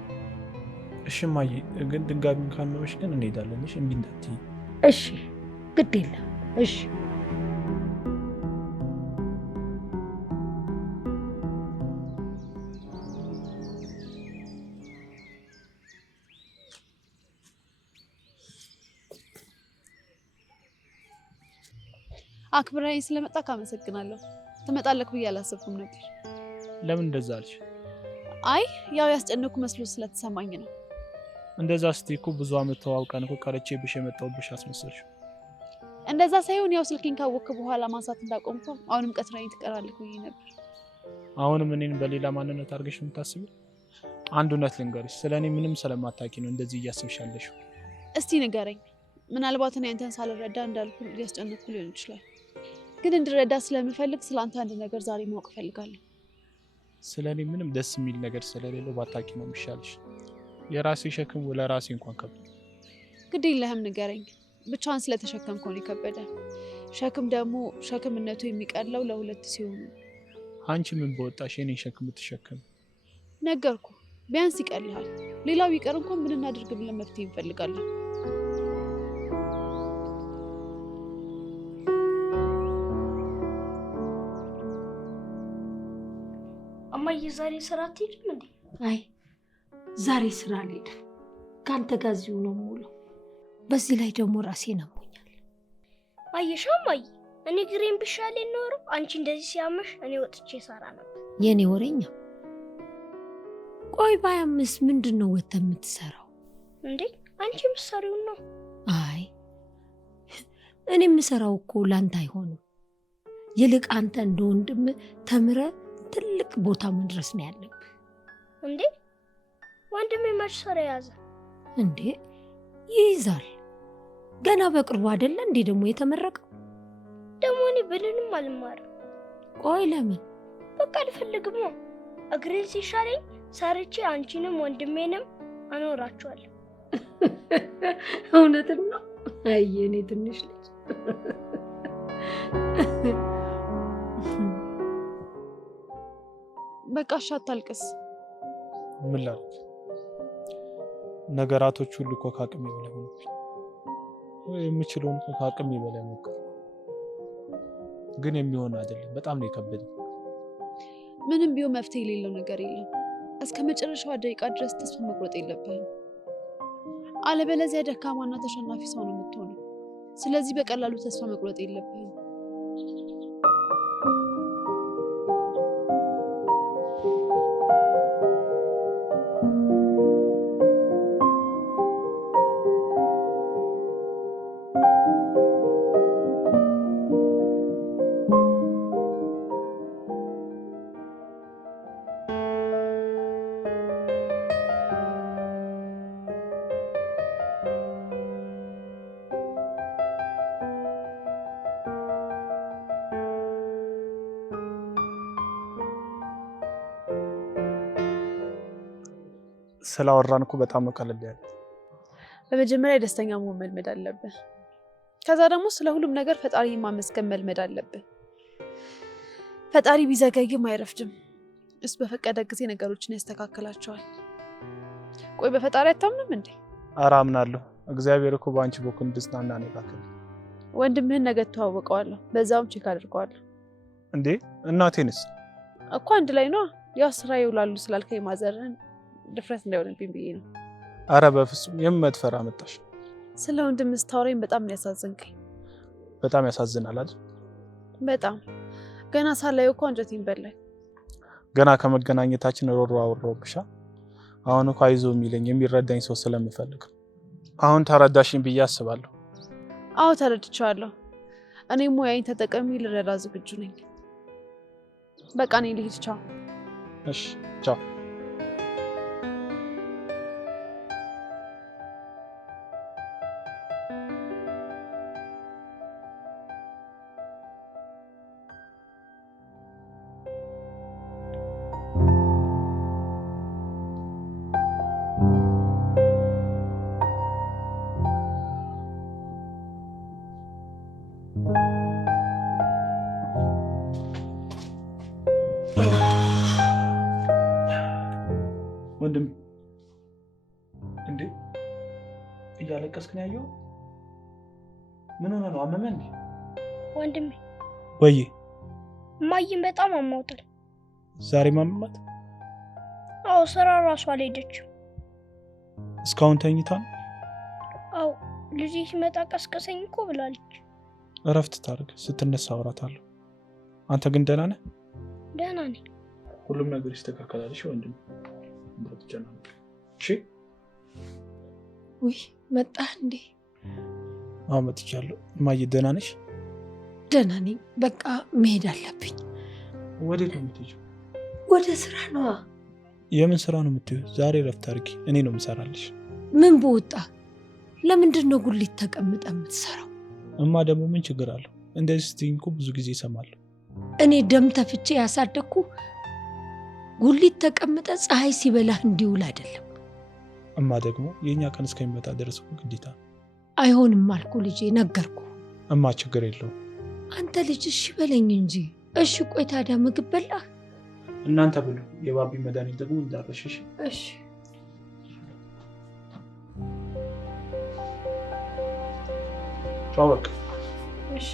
እሺ ማዬ ግን ድንጋሚን ካመመሽ ግን እንሄዳለን። እሺ እምቢ እንዳትዪ። እሺ ግድ የለም። እሺ አክብራኝ ስለመጣ ካመሰግናለሁ። ትመጣለህ ብዬ አላሰብኩም ነበር። ለምን እንደዛ አልሽ? አይ ያው ያስጨነኩ መስሎ ስለተሰማኝ ነው። እንደዛ ስትይ እኮ ብዙ አመት ተዋውቀን እኮ ቀርቼብሽ የመጣሁብሽ አስመሰልሽ። እንደዛ ሳይሆን ያው ስልኬን ካወቅክ በኋላ ማንሳት እንዳቆምኩ አሁንም ቀጥራኝ ትቀራለህ ብዬ ነበር። አሁንም እኔን በሌላ ማንነት አድርገሽ የምታስቢው? አንድ እውነት ልንገርሽ፣ ስለኔ ምንም ስለማታውቂ ነው እንደዚህ እያሰብሽ ያለሽው። እስቲ ንገረኝ። ምናልባት እኔ አንተን ሳልረዳ እንዳልኩ ሊያስጨንቅኩ ሊሆን ይችላል። ግን እንድረዳ ስለምፈልግ ስለአንተ አንድ ነገር ዛሬ ማወቅ እፈልጋለሁ። ስለኔ ምንም ደስ የሚል ነገር ስለሌለው ባታውቂ ነው የሚሻልሽ። የራሴ ሸክም ለራሴ እንኳን ከበደ። ግድ የለህም ንገረኝ። ብቻዋን ስለተሸከምከው ነው የከበደ። ሸክም ደግሞ ሸክምነቱ የሚቀለው ለሁለት ሲሆኑ። አንቺ ምን በወጣሽ የኔን ሸክም ትሸከም? ነገርኩ፣ ቢያንስ ይቀልሃል። ሌላው ይቀር እንኳን ምን እናድርግ ብለን መፍትሄ እንፈልጋለን። እማዬ ዛሬ ስራ አትሄጂም እንዴ? አይ ዛሬ ስራ አልሄድም። ከአንተ ጋር እዚሁ ነው የምውለው። በዚህ ላይ ደግሞ ራሴን አሞኛል። አየሽ እማዬ፣ እኔ ግሬን ቢሻለኝ ኖሮ አንቺ እንደዚህ ሲያመሽ እኔ ወጥቼ ሰራ ነበር። የኔ ወሬኛ፣ ቆይ ባያምስ ምንድን ነው ወጥተህ የምትሰራው እንዴ? አንቺ የምትሰሪውን ነው። አይ እኔ የምሰራው እኮ ላንተ አይሆንም። ይልቅ አንተ እንደ ወንድም ተምረህ ትልቅ ቦታ መድረስ ነው ያለብህ። እንዴ ወንድሜ መች ስራ ያዘ እንዴ? ይይዛል። ገና በቅርቡ አይደለ እንዴ ደግሞ የተመረቀው? ደግሞ እኔ ብልንም አልማርም። ቆይ ለምን? በቃ አልፈልግም ነው። እግሬን ሲሻለኝ ሰርቼ አንቺንም ወንድሜንም አኖራቸዋለሁ። እውነትም ነው። አይ የኔ ትንሽ ልጅ በቃ እሺ አታልቅስ። ምን ላድርግ? ነገራቶች ሁሉ እኮ ከአቅሜ በላይ ሆኑብኝ። የምችለውን እኮ ከአቅሜ በላይ ሞከርኩ፣ ግን የሚሆን አይደለም። በጣም ነው የከበደኝ። ምንም ቢሆን መፍትሄ የሌለው ነገር የለም። እስከ መጨረሻዋ ደቂቃ ድረስ ተስፋ መቁረጥ የለብህም። አለበለዚያ ደካማና ተሸናፊ ሰው ነው የምትሆነው። ስለዚህ በቀላሉ ተስፋ መቁረጥ የለብህም። ስላወራን እኮ በጣም ነው ቀለል ያለ። በመጀመሪያ ደስተኛ መሆን መልመድ አለብህ። ከዛ ደግሞ ስለ ሁሉም ነገር ፈጣሪ ማመስገን መልመድ አለብህ። ፈጣሪ ቢዘገይም አይረፍድም። ቅዱስ በፈቀደ ጊዜ ነገሮችን ያስተካክላቸዋል። ቆይ በፈጣሪ አታምንም እንዴ? ኧረ አምናለሁ። እግዚአብሔር እኮ በአንቺ በኩል እንድጽናና ነው የላከኝ። ወንድምህን ነገ ተዋወቀዋለሁ፣ በዛውም ቼክ አድርገዋለሁ። እንዴ እናቴንስ? እኮ አንድ ላይ ነው። ያው ስራ ይውላሉ ስላልከኝ ማዘርን ድፍረት እንዳይሆንብኝ ብዬ ነው። ኧረ በፍጹም የምትፈራ መጣሽ። ስለ ወንድምህ ስታወራኝ በጣም ነው ያሳዘንከኝ። በጣም ያሳዝናል አይደል? በጣም ገና ሳላየው እኮ አንጀቴን በላኝ። ገና ከመገናኘታችን ሮሮ አወራሁብሻ። አሁን እኮ አይዞህ የሚለኝ የሚረዳኝ ሰው ስለምፈልግ አሁን ተረዳሽኝ ብዬ አስባለሁ። አዎ ተረድቻለሁ። እኔም ሙያዬን ተጠቅሜ ልረዳ ዝግጁ ነኝ። በቃ እኔ ልሂድ። ቻው። እሺ ቻው። ወንድም እንዴ እያለቀስክ ነው ያየው? ምን ሆነ ነው? አመመህ እንዴ? ወንድሜ ወይ እማዬን በጣም አሟታል። ዛሬ ማመማት? አዎ ስራ ራሷ አልሄደችም። እስካሁን ተኝታ? አዎ ልጅ ሲመጣ ቀስቀሰኝ እኮ ብላለች። እረፍት ታርግ፣ ስትነሳ አወራታለሁ። አንተ ግን ደህና ነህ? ደህና ነኝ። ሁሉም ነገር ይስተካከላል። እሺ ወንድም እንዳትጨናነቅ። እሺ። ውይ መጣህ እንዴ? አዎ መጥቻለሁ። እማዬ ደህና ነሽ? ደህና ነኝ። በቃ መሄድ አለብኝ። ወዴት ነው የምትሄጂው? ወደ ስራ ነዋ። የምን ስራ ነው የምትይው? ዛሬ እረፍት አድርጊ፣ እኔ ነው የምሰራልሽ። ምን በወጣ? ለምንድን ነው ጉሊት ተቀምጠ የምትሰራው? እማ ደግሞ ምን ችግር አለው? እንደዚህ ስትይኝ እኮ ብዙ ጊዜ እሰማለሁ። እኔ ደም ተፍቼ ያሳደግኩ ጉሊት ተቀምጠ ፀሐይ ሲበላህ እንዲውል አይደለም። እማ ደግሞ የኛ ቀን እስከሚመጣ ድረስ እኮ ግዴታ። አይሆንም አልኩ ልጄ፣ ነገርኩ። እማ ችግር የለውም። አንተ ልጅ እሺ በለኝ እንጂ። እሺ ቆይ ታዲያ ምግብ በላህ? እናንተ ብሉ፣ የባቢ መድኃኒት ደግሞ እንዳረሽሽ። እሺ ቻው በቃ። እሺ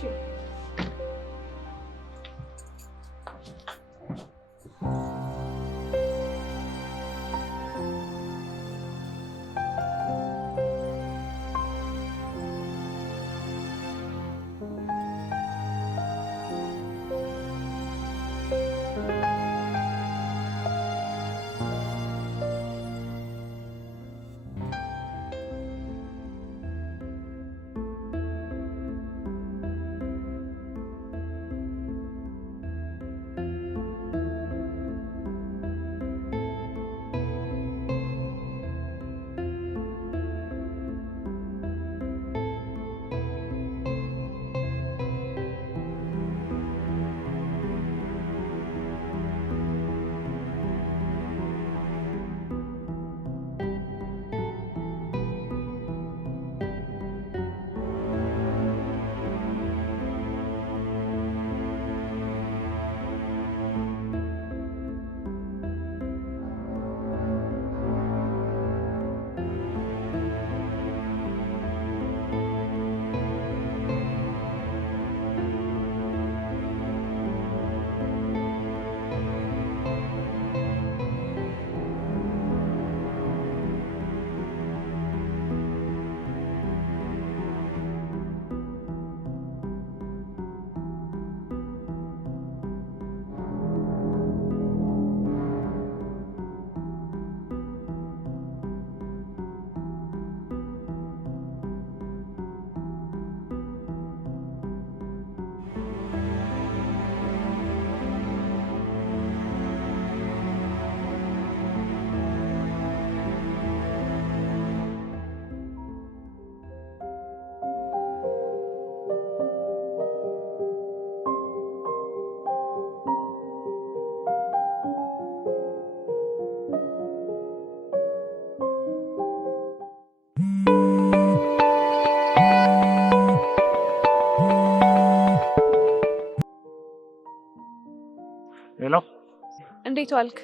እንዴት ዋልክ?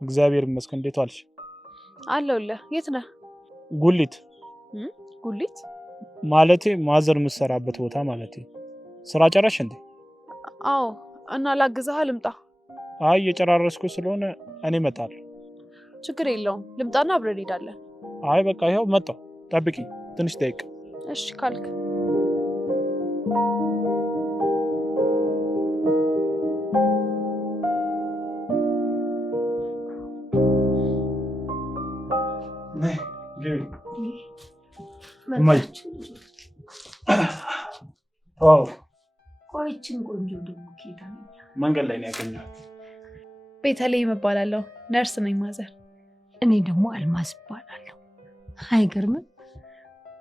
እግዚአብሔር ይመስገን። እንዴት ዋልሽ? አለሁልህ። የት ነህ? ጉሊት። ጉሊት ማለቴ ማዘር የምትሰራበት ቦታ ማለቴ። ስራ ጨረሽ እንዴ? አዎ። እና ላግዝህ ልምጣ? አይ እየጨራረስኩ ስለሆነ እኔ እመጣለሁ። ችግር የለውም። ልምጣና አብረን እንሄዳለን። አይ በቃ ይኸው መጣሁ። ጠብቂ ትንሽ ደቂቃ። እሺ ካልክ። ቆይችን ቆንጆ ደግሞ ኬታ መንገድ ላይ ነው ያገኘኋት። ቤተልሔም እባላለሁ። ነርስ ነኝ ማዘር። እኔ ደግሞ አልማዝ እባላለሁ። አይገርምም?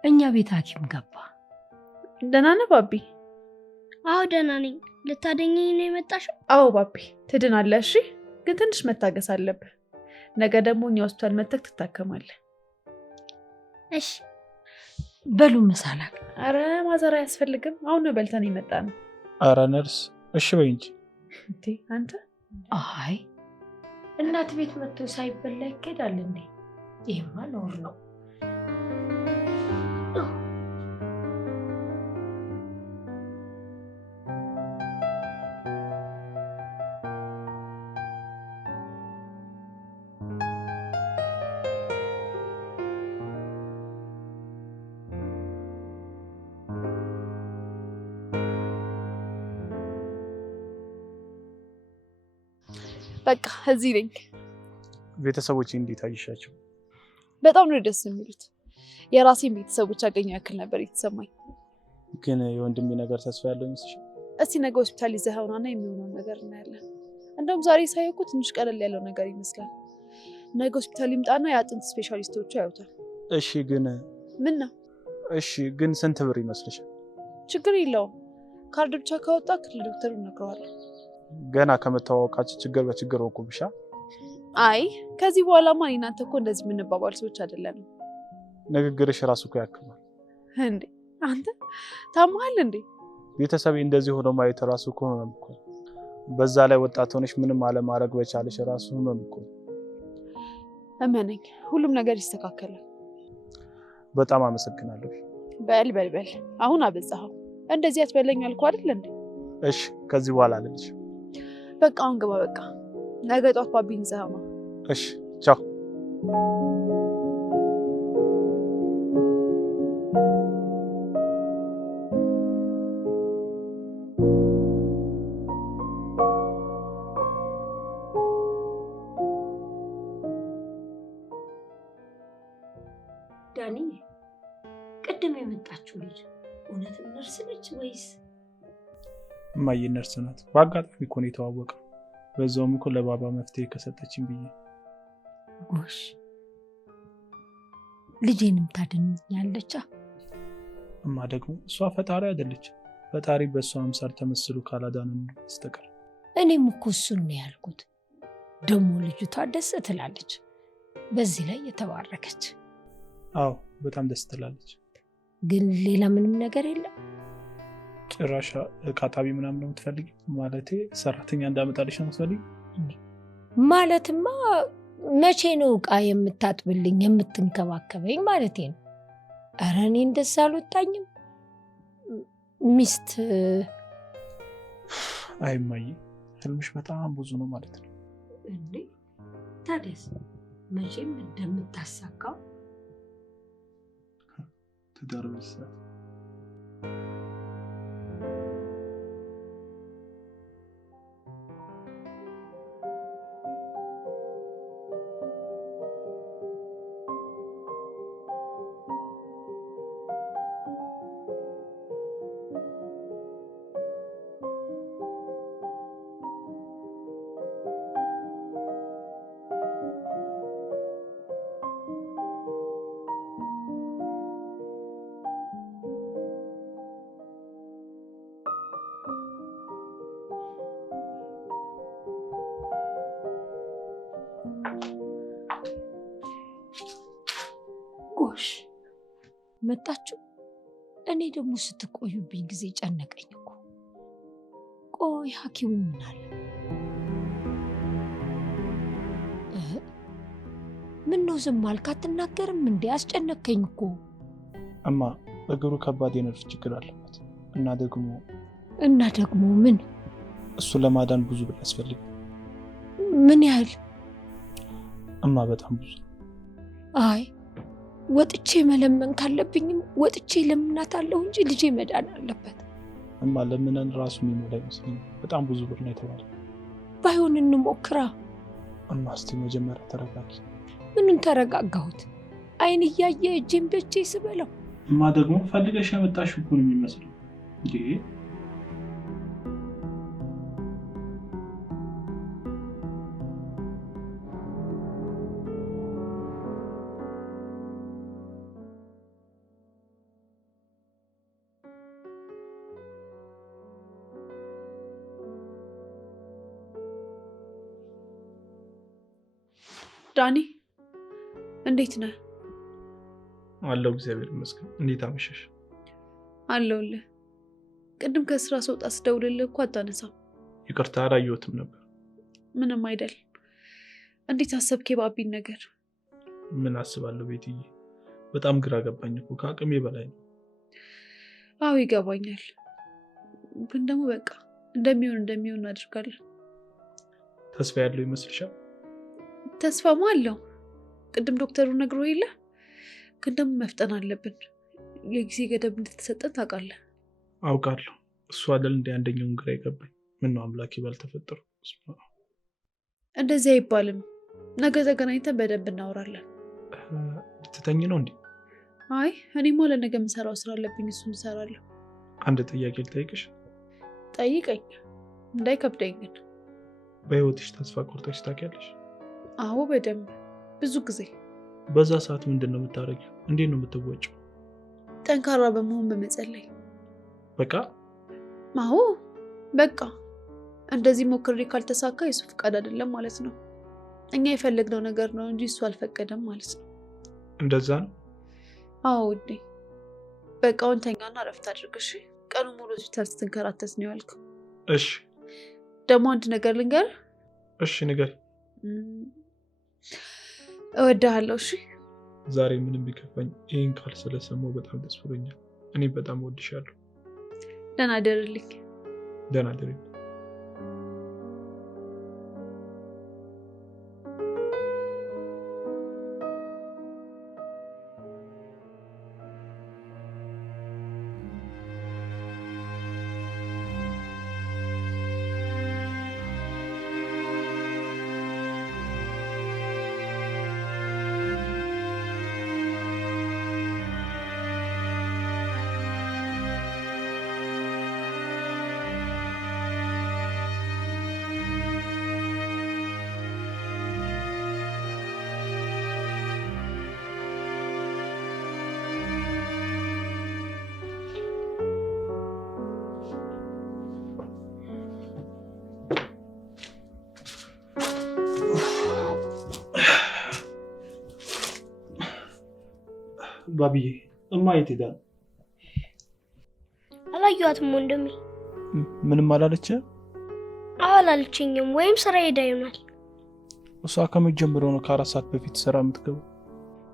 እኛ ቤት ሐኪም ገባ። ደህና ነህ ባቢ? አዎ ደህና ነኝ። ልታደኘኝ ነው የመጣሽው? አዎ ባቢ፣ ትድናለህ። እሺ፣ ግን ትንሽ መታገስ አለብህ። ነገ ደግሞ እኛ ሆስፒታል መጥተህ ትታከማለህ። እሺ በሉ መሳላ። አረ ማዘር አያስፈልግም። አሁን ነው በልተን የመጣ ነው። አረ ነርስ እሺ በይ እንጂ። እንዴ አንተ? አይ እናት ቤት መጥቶ ሳይበላ ይኬዳል እንዴ? ይሄማ ኖር ነው። በቃ እዚህ ነኝ። ቤተሰቦቼ እንዴት አየሻቸው? በጣም ነው ደስ የሚሉት። የራሴን ቤተሰቦች አገኘሁ ያክል ነበር የተሰማኝ። ግን የወንድሜ ነገር ተስፋ ያለው ይመስልሻል? እስቲ ነገ ሆስፒታል ይዘኸውና የሚሆነውን ነገር እናያለን። እንደውም ዛሬ ሳየው እኮ ትንሽ ቀለል ያለው ነገር ይመስላል። ነገ ሆስፒታል ይምጣና የአጥንት ስፔሻሊስቶቹ ያዩታል። እሺ ግን ምን ነው? እሺ ግን ስንት ብር ይመስልሻል? ችግር የለውም። ካርድ ብቻ ካወጣ ለዶክተሩ እነግረዋለሁ። ገና ከመተዋወቃችን ችግር በችግር ወቁብሻ። አይ ከዚህ በኋላማ እኔ እናንተ እኮ እንደዚህ የምንባባል ሰዎች አይደለንም። ንግግርሽ ራሱ እኮ ያክማል። እንዴ አንተ ታማሃል እንዴ? ቤተሰቤ እንደዚህ ሆኖ ማየት ራሱ እኮ ህመም እኮ። በዛ ላይ ወጣት ሆነሽ ምንም አለማድረግ በቻለሽ ራሱ ህመም እኮ። እመነኝ ሁሉም ነገር ይስተካከላል። በጣም አመሰግናለሁ። በል በል በል አሁን አበዛኸው። እንደዚህ አትበለኝ አልኩህ አይደል እንዴ? እሺ ከዚህ በኋላ አለልሽ። በቃ አሁን ግባ። በቃ ነገ ጧት ባቢን ይዘኸው። እሺ ቻው። ዳኒ፣ ቅድም የመጣችው ልጅ እውነትም ነርስ ነች ወይስ? እማዬ ነርስ ናት። በአጋጣሚ እኮ ነው የተዋወቅነው። በዛውም እኮ ለባባ መፍትሄ ከሰጠችኝ ብዬ። ጎሽ ልጄንም ታድንኛለች። እማ ደግሞ እሷ ፈጣሪ አይደለች። ፈጣሪ በእሷ አምሳል ተመስሎ ካላዳነን በስተቀር። እኔም እኮ እሱን ነው ያልኩት። ደግሞ ልጅቷ ደስ ትላለች። በዚህ ላይ የተባረከች። አዎ በጣም ደስ ትላለች። ግን ሌላ ምንም ነገር የለም። ጭራሽ ካታቢ ምናምን ነው የምትፈልጊ? ማለቴ ሰራተኛ እንዳመጣልሽ ነው የምትፈልጊ? ማለትማ መቼ ነው እቃ የምታጥብልኝ የምትንከባከበኝ ማለቴ ነው። ኧረ እኔ እንደዛ አልወጣኝም። ሚስት አይማዬ ህልምሽ በጣም ብዙ ነው ማለት ነው። እንዴ ታዲያስ መቼም እንደምታሳካው ትዳር መስራት ጎሽ መጣችሁ። እኔ ደግሞ ስትቆዩብኝ ጊዜ ጨነቀኝ እኮ። ቆይ ሐኪሙ ምን አለ? ምን ነው ዝም አልክ? አትናገርም እንዴ? አስጨነቀኝ እኮ። እማ እግሩ ከባድ የነርቭ ችግር አለበት እና ደግሞ ምን? እሱ ለማዳን ብዙ ብር ያስፈልጋል። ምን ያህል? እማ በጣም ብዙ። አይ ወጥቼ መለመን ካለብኝም ወጥቼ ለምናታለሁ እንጂ ልጄ መዳን አለበት። እማ ለምነን ራሱ የሚሞላ አይመስለኝም። በጣም ብዙ ብር ነው የተባለው። ባይሆን እንሞክራ። እማ እስቲ መጀመሪያ ተረጋጊ። ምኑን ተረጋጋሁት? አይን እያየ እጄን በእጄ ስበለው። እማ ደግሞ ፈልገሽ ያመጣሽው እኮ ነው የሚመስለው እንዴ? ዳኒ እንዴት ነህ? አለው እግዚአብሔር ይመስገን። እንዴት አመሸሽ? አለሁልህ። ቅድም ከስራ ስወጣ ስደውልልህ እኮ አታነሳም። ይቅርታ አላየሁትም ነበር። ምንም አይደል። እንዴት አሰብክ የባቢን ነገር? ምን አስባለሁ ቤትዬ፣ በጣም ግራ ገባኝ እኮ ከአቅሜ በላይ ነው። አዎ ይገባኛል፣ ግን ደግሞ በቃ እንደሚሆን እናደርጋለን። ተስፋ ያለው ይመስልሻል? ተስፋማ አለው። ቅድም ዶክተሩ ነግሮ የለ፣ ግን ደግሞ መፍጠን አለብን። የጊዜ ገደብ እንደተሰጠን ታውቃለህ። አውቃለሁ። እሱ አይደል እንደ አንደኛውን ግራ ይገባኝ። ምን ነው አምላኬ ባልተፈጠሩ። እንደዚህ አይባልም። ነገ ተገናኝተን በደንብ እናወራለን። ልትተኝ ነው እንዴ? አይ እኔማ ለነገ የምሰራው ስራ አለብኝ፣ እሱን እሰራለሁ። አንድ ጥያቄ ልጠይቅሽ? ጠይቀኝ፣ እንዳይከብደኝ ግን። በህይወትሽ ተስፋ ቆርጠሽ ታውቂያለሽ? አዎ በደንብ፣ ብዙ ጊዜ። በዛ ሰዓት ምንድን ነው የምታደርጊው? እንዴት ነው የምትወጪው? ጠንካራ በመሆን በመጸለይ። በቃ? አዎ በቃ። እንደዚህ ሞክሬ ካልተሳካ የሱ ፍቃድ አይደለም ማለት ነው። እኛ የፈለግነው ነገር ነው እንጂ እሱ አልፈቀደም ማለት ነው። እንደዛ ነው? አዎ ውዴ። በቃ አሁን ተኛና እረፍት አድርግ እሺ። ቀኑ ሙሉ ሆስፒታል ስትንከራተት ነው ያልከው። እሺ። ደግሞ አንድ ነገር ልንገርህ። እሺ ንገሪ። እወድሃለሁ። እሺ። ዛሬ ምንም ቢከፋኝ ይህን ቃል ስለሰማሁ በጣም ደስ ብሎኛል። እኔ በጣም እወድሻለሁ። ደህና እደርልኝ። ደህና እደሪ። ባቢዬ እማ የት ሄዳ ነው? አላየኋትም ወንድሜ። ምንም አላለች? አላለችኝም። ወይም ስራ ሄዳ ይሆናል። እሷ ከመጀመሪያው ነው ከ4 ሰዓት በፊት ስራ የምትገባው።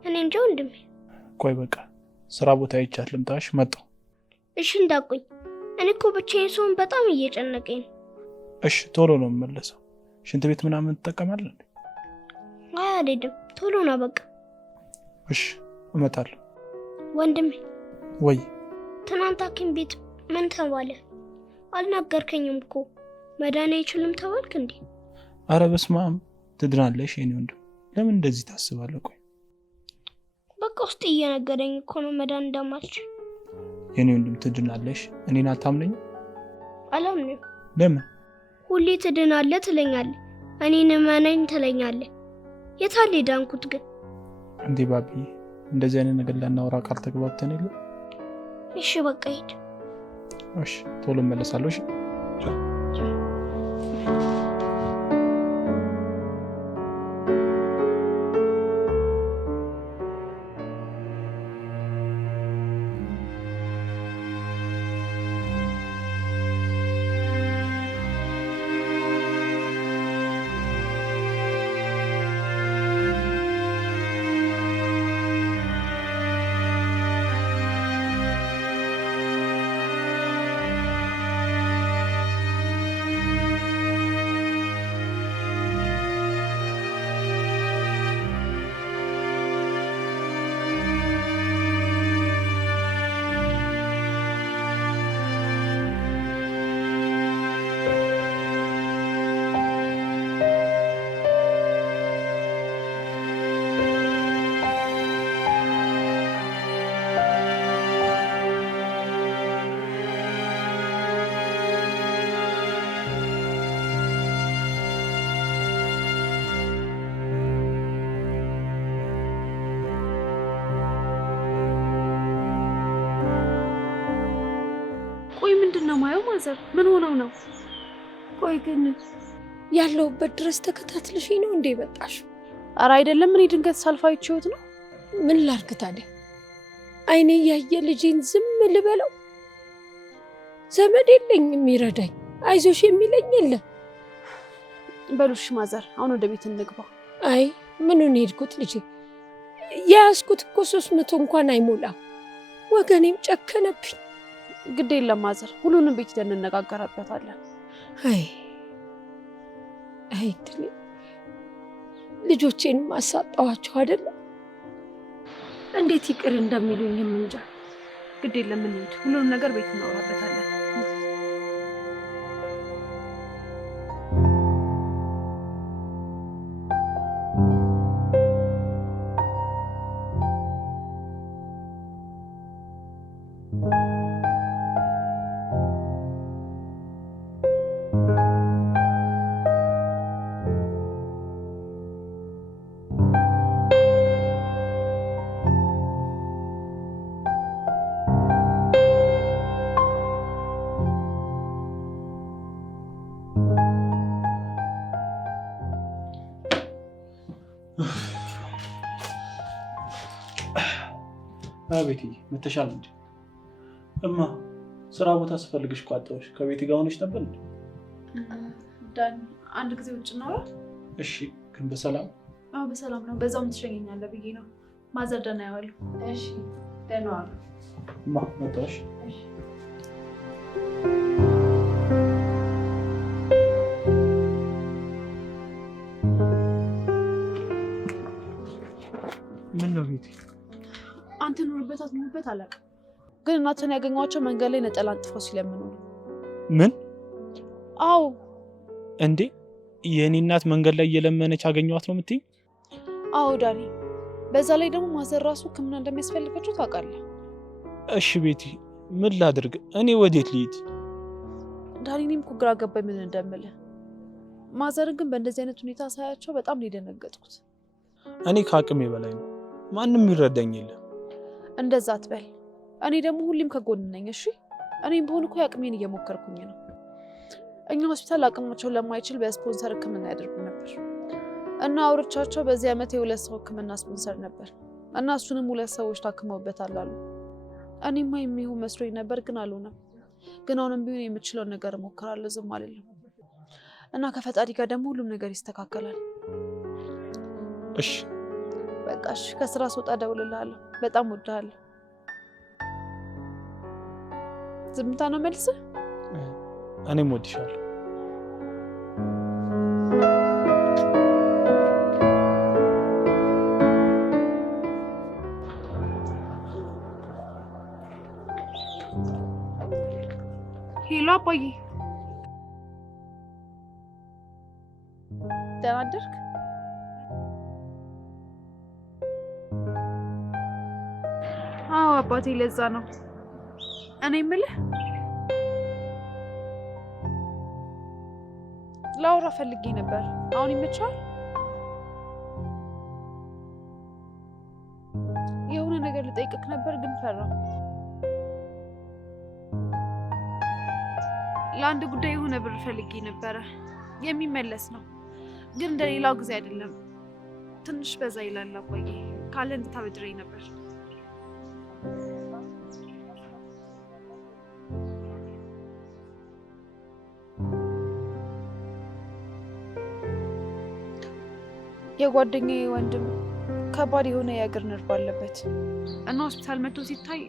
እኔ እንጃ ወንድሜ። ቆይ በቃ ስራ ቦታ አይቻት ልምጣሽ። መጣሁ። እሺ እንዳቆኝ። እኔ እኮ ብቻዬን ስሆን በጣም እየጨነቀኝ ነው። እሺ ቶሎ ነው የምመለሰው። ሽንት ቤት ምናምን ትጠቀማለህ? አይ አልሄድም። ቶሎ ነው በቃ። እሺ እመጣለሁ። ወንድሜ። ወይ ትናንት ሐኪም ቤት ምን ተባለ? አልነገርከኝም እኮ። መዳን አይችልም ተባልክ እንዴ? አረ በስመ አብ። ትድናለሽ የኔ ወንድም። ለምን እንደዚህ ታስባለህ? ቆይ በቃ ውስጥ እየነገረኝ እኮ ነው መዳን እንደማልችል። የኔ ወንድም ትድናለሽ። እኔን አታምነኝ? አላምንም። ለምን? ሁሌ ትድናለህ ትለኛለህ፣ እኔን እመነኝ ትለኛለህ። የታለ ዳንኩት ግን? እንዴ ባቢዬ፣ እንደዚህ አይነት ነገር ላናወራ ቃል ተግባብተን የለ? እሺ በቃ ሂድ። እሺ ቶሎ እመለሳለሁ። እሺ እንደማየው ማዘር ምን ሆነው ነው? ቆይ ግን ያለውበት ድረስ ተከታትልሽ ነው እንዴ መጣሽ? ኧረ አይደለም፣ እኔ ድንገት ሳልፍ አይቼዎት ነው። ምን ላድርግ ታዲያ? አይኔ ያየ ልጄን ዝም ልበለው? ዘመድ የለኝ የሚረዳኝ፣ አይዞሽ የሚለኝ የለ። በሉሽ ማዘር፣ አሁን ወደ ቤት እንግባ። አይ ምኑን ሄድኩት ልጄ? የያዝኩት እኮ 300 እንኳን አይሞላም። ወገኔም ጨከነብኝ። ግድ የለም ማዘር፣ ሁሉንም ቤት ሄደን እንነጋገርበታለን። አይ ድል ልጆቼን ማሳጣዋቸው አይደለም። እንዴት ይቅር እንደሚሉኝም እንጃ። ግድ የለም እንሂድ፣ ሁሉንም ነገር ቤት እናወራበታለን። አቤት መተሻል እንዴ? እማ ስራ ቦታ ስፈልግሽ ቋጣውሽ ከቤት ጋር ሆነሽ ነበር እንዴ? ዳን አንድ ጊዜ ውጭ ነው። እሺ ግን በሰላም? አዎ በሰላም ነው። በዛውም ትሸኘኛለህ ብዬ ነው። ማዘር ደህና ያዋሉ? እሺ ደህና ዋሉ። እማ መጣሽ? እሺ ምን ነው ቤቴ? አንተ ኑርበት አትኑርበት አላውቅም፣ ግን እናትን ያገኘኋቸው መንገድ ላይ ነጠላ አንጥፈው ሲለምኑ ነው። ምን? አዎ። እንዴ የኔ እናት መንገድ ላይ እየለመነች አገኘኋት ነው የምትይኝ? አዎ ዳኒ፣ በዛ ላይ ደግሞ ማዘር ራሱ ሕክምና እንደሚያስፈልጋቸው ታውቃለህ። እሺ ቤቲ ምን ላድርግ? እኔ ወዴት ልሂድ? ዳኒ እኔም እኮ ግራ ገባኝ ምን እንደምልህ። ማዘርን ግን በእንደዚህ አይነት ሁኔታ ሳያቸው በጣም ነው የደነገጥኩት። እኔ ከአቅሜ በላይ ነው፣ ማንም ይረዳኝ የለም። እንደዛ አትበል። እኔ ደግሞ ሁሌም ከጎን ነኝ። እሺ እኔም በሆን እኮ አቅሜን እየሞከርኩኝ ነው። እኛ ሆስፒታል አቅማቸውን ለማይችል በስፖንሰር ሕክምና ያደርጉ ነበር እና አውርቻቸው በዚህ ዓመት የ2 ሰው ሕክምና ስፖንሰር ነበር እና እሱንም 2 ሰዎች ታክመውበታል አሉ። እኔማ የሚሆን መስሎኝ ነበር ግን አልሆነም። ግን አሁንም ቢሆን የምችለውን ነገር እሞክራለሁ፣ ዝም አልልም እና ከፈጣሪ ጋር ደግሞ ሁሉም ነገር ይስተካከላል። እሺ በቃ እሺ፣ ከስራ ስወጣ እደውልልሃለሁ። በጣም እወድሃለሁ። ዝምታ ነው መልስህ? እኔም እወድሻለሁ። ሄሎ አባዬ፣ ደህና አደርክ? አዎ አባቴ፣ ለዛ ነው። እኔ የምልህ ላውራ ፈልጌ ነበር። አሁን ይመችሃል? የሆነ ነገር ልጠይቅህ ነበር ግን ፈራሁ። ለአንድ ጉዳይ የሆነ ብር ፈልጌ ነበረ። የሚመለስ ነው ግን እንደሌላው ጊዜ አይደለም። ትንሽ በዛ ይላል አባዬ። ካለ እንድታበድረኝ ነበር። የጓደኛዬ ወንድም ከባድ የሆነ የእግር ነርቭ አለበት እና ሆስፒታል መጥቶ ሲታይ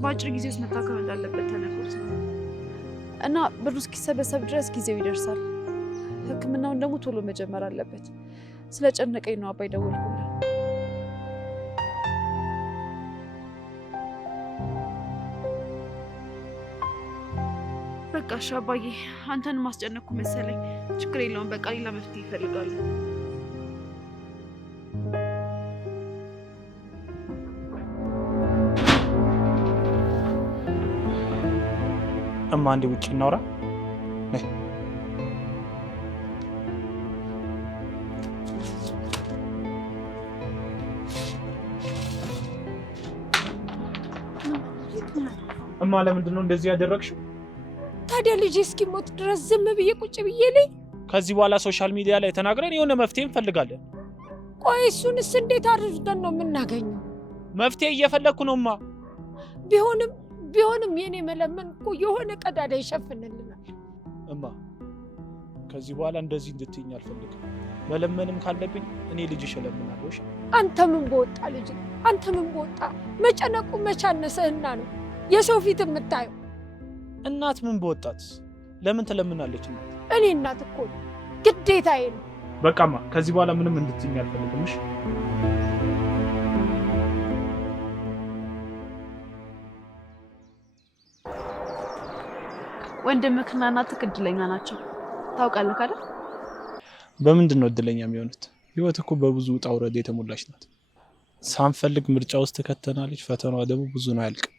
በአጭር ጊዜ ውስጥ መታከም እንዳለበት ተነግሮት ነው እና ብሩ እስኪሰበሰብ ድረስ ጊዜው ይደርሳል። ሕክምናውን ደግሞ ቶሎ መጀመር አለበት። ስለጨነቀኝ ነው አባይ ደወልኩልህ። በቃ እሺ አባዬ፣ አንተን ማስጨነቅኩ መሰለኝ። ችግር የለውም። በቃ ሌላ መፍትሄ ይፈልጋሉ። እማ አንዴ ውጭ እናውራ። እማ ለምንድን ነው እንደዚህ ያደረግሽው? ታዲያ ልጅ እስኪሞት ድረስ ዝም ብዬ ቁጭ ብዬ ልኝ? ከዚህ በኋላ ሶሻል ሚዲያ ላይ ተናግረን የሆነ መፍትሄ እንፈልጋለን። ቆይ እሱንስ እንዴት አድርገን ነው የምናገኘው? መፍትሄ እየፈለግኩ ነውማ። ቢሆንም የኔ መለመን እኮ የሆነ ቀዳዳ ይሸፍንልናል። እማ ከዚህ በኋላ እንደዚህ እንድትይኝ አልፈልግም። መለመንም ካለብኝ እኔ ልጅሽ እለምናለሁ። እሺ? አንተ ምን በወጣ ልጅ፣ አንተ ምን በወጣ መጨነቁ መቻነሰህና ነው የሰው ፊት የምታየው? እናት ምን በወጣት ለምን ትለምናለች? እናት እኔ እናት እኮ ግዴታዬ ነው። በቃማ ከዚህ በኋላ ምንም እንድትይኝ አልፈልግም። እሺ? ወንድምክና እናትህ እድለኛ ናቸው። ታውቃለህ አይደል? በምንድን ነው እድለኛ የሚሆኑት? ህይወት እኮ በብዙ ውጣ ውረድ የተሞላች ናት። ሳንፈልግ ምርጫ ውስጥ ከተናለች። ፈተናዋ ደግሞ ብዙ ነው፣ አያልቅም።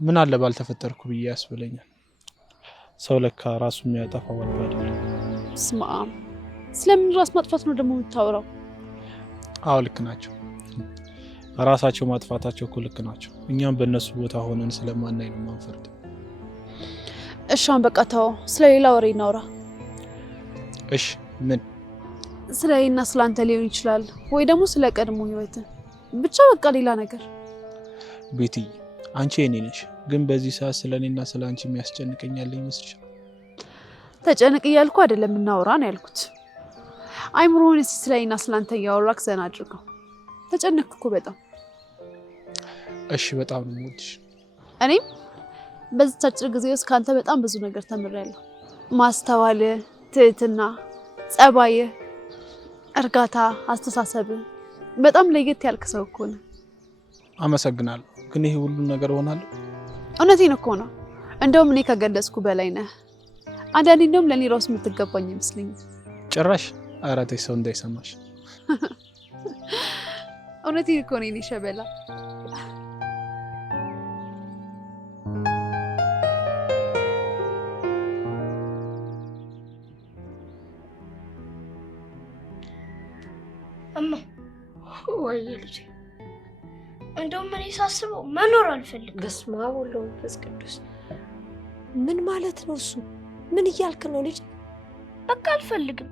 ምን አለ ባልተፈጠርኩ ብዬ ያስብለኛል። ሰው ለካ ራሱ የሚያጠፋው ወንድ አይደለም። ስማ፣ ስለምን ራስ ማጥፋት ነው ደግሞ የምታወራው? አዎ ልክ ናቸው። ራሳቸው ማጥፋታቸው እኮ ልክ ናቸው። እኛም በእነሱ ቦታ ሆነን ስለማናይ ነው ማንፈርድ። እሻን በቃ ተው፣ ስለሌላ ወሬ እናውራ። እሺ ምን? ስለኔና ስላንተ ሊሆን ይችላል ወይ ደግሞ ስለ ቀድሞ ህይወት፣ ብቻ በቃ ሌላ ነገር። ቤትዬ አንቺ የኔ ነሽ፣ ግን በዚህ ሰዓት ስለኔና ስላንቺ የሚያስጨንቀኛል ይመስልሻል? ተጨነቅ እያልኩ አይደለም እናውራ ነው ያልኩት። አይምሮህን እስኪ ስለኔና ስላንተ እያወራክ ዘና አድርገው። ተጨነቅክ እኮ በጣም። እሺ በጣም ነው የምወድሽ። እኔም በዚህ አጭር ጊዜ ውስጥ ካንተ በጣም ብዙ ነገር ተምሬያለሁ። ማስተዋል፣ ትህትና፣ ጸባይ፣ እርጋታ፣ አስተሳሰብ በጣም ለየት ያልክ ሰው እኮ ነህ። አመሰግናለሁ። ግን ይሄ ሁሉ ነገር ሆናለሁ? እውነቴን እኮ ነው። እንደውም እኔ ከገለጽኩ በላይ ነህ። አንዳንዴ እንደውም ለኔ ራሱ የምትገባኝ ይመስለኛል። ጭራሽ አራቴ ሰው እንዳይሰማሽ። እውነቴን እኮ ነው የኔ ሸበላ። እማ ወይ ልጅ፣ እንደውም እኔ ሳስበው መኖር አልፈልግም። በስመ አብ ወወልድ ወመንፈስ ቅዱስ። ምን ማለት ነው እሱ? ምን እያልክ ነው ልጅ? በቃ አልፈልግም።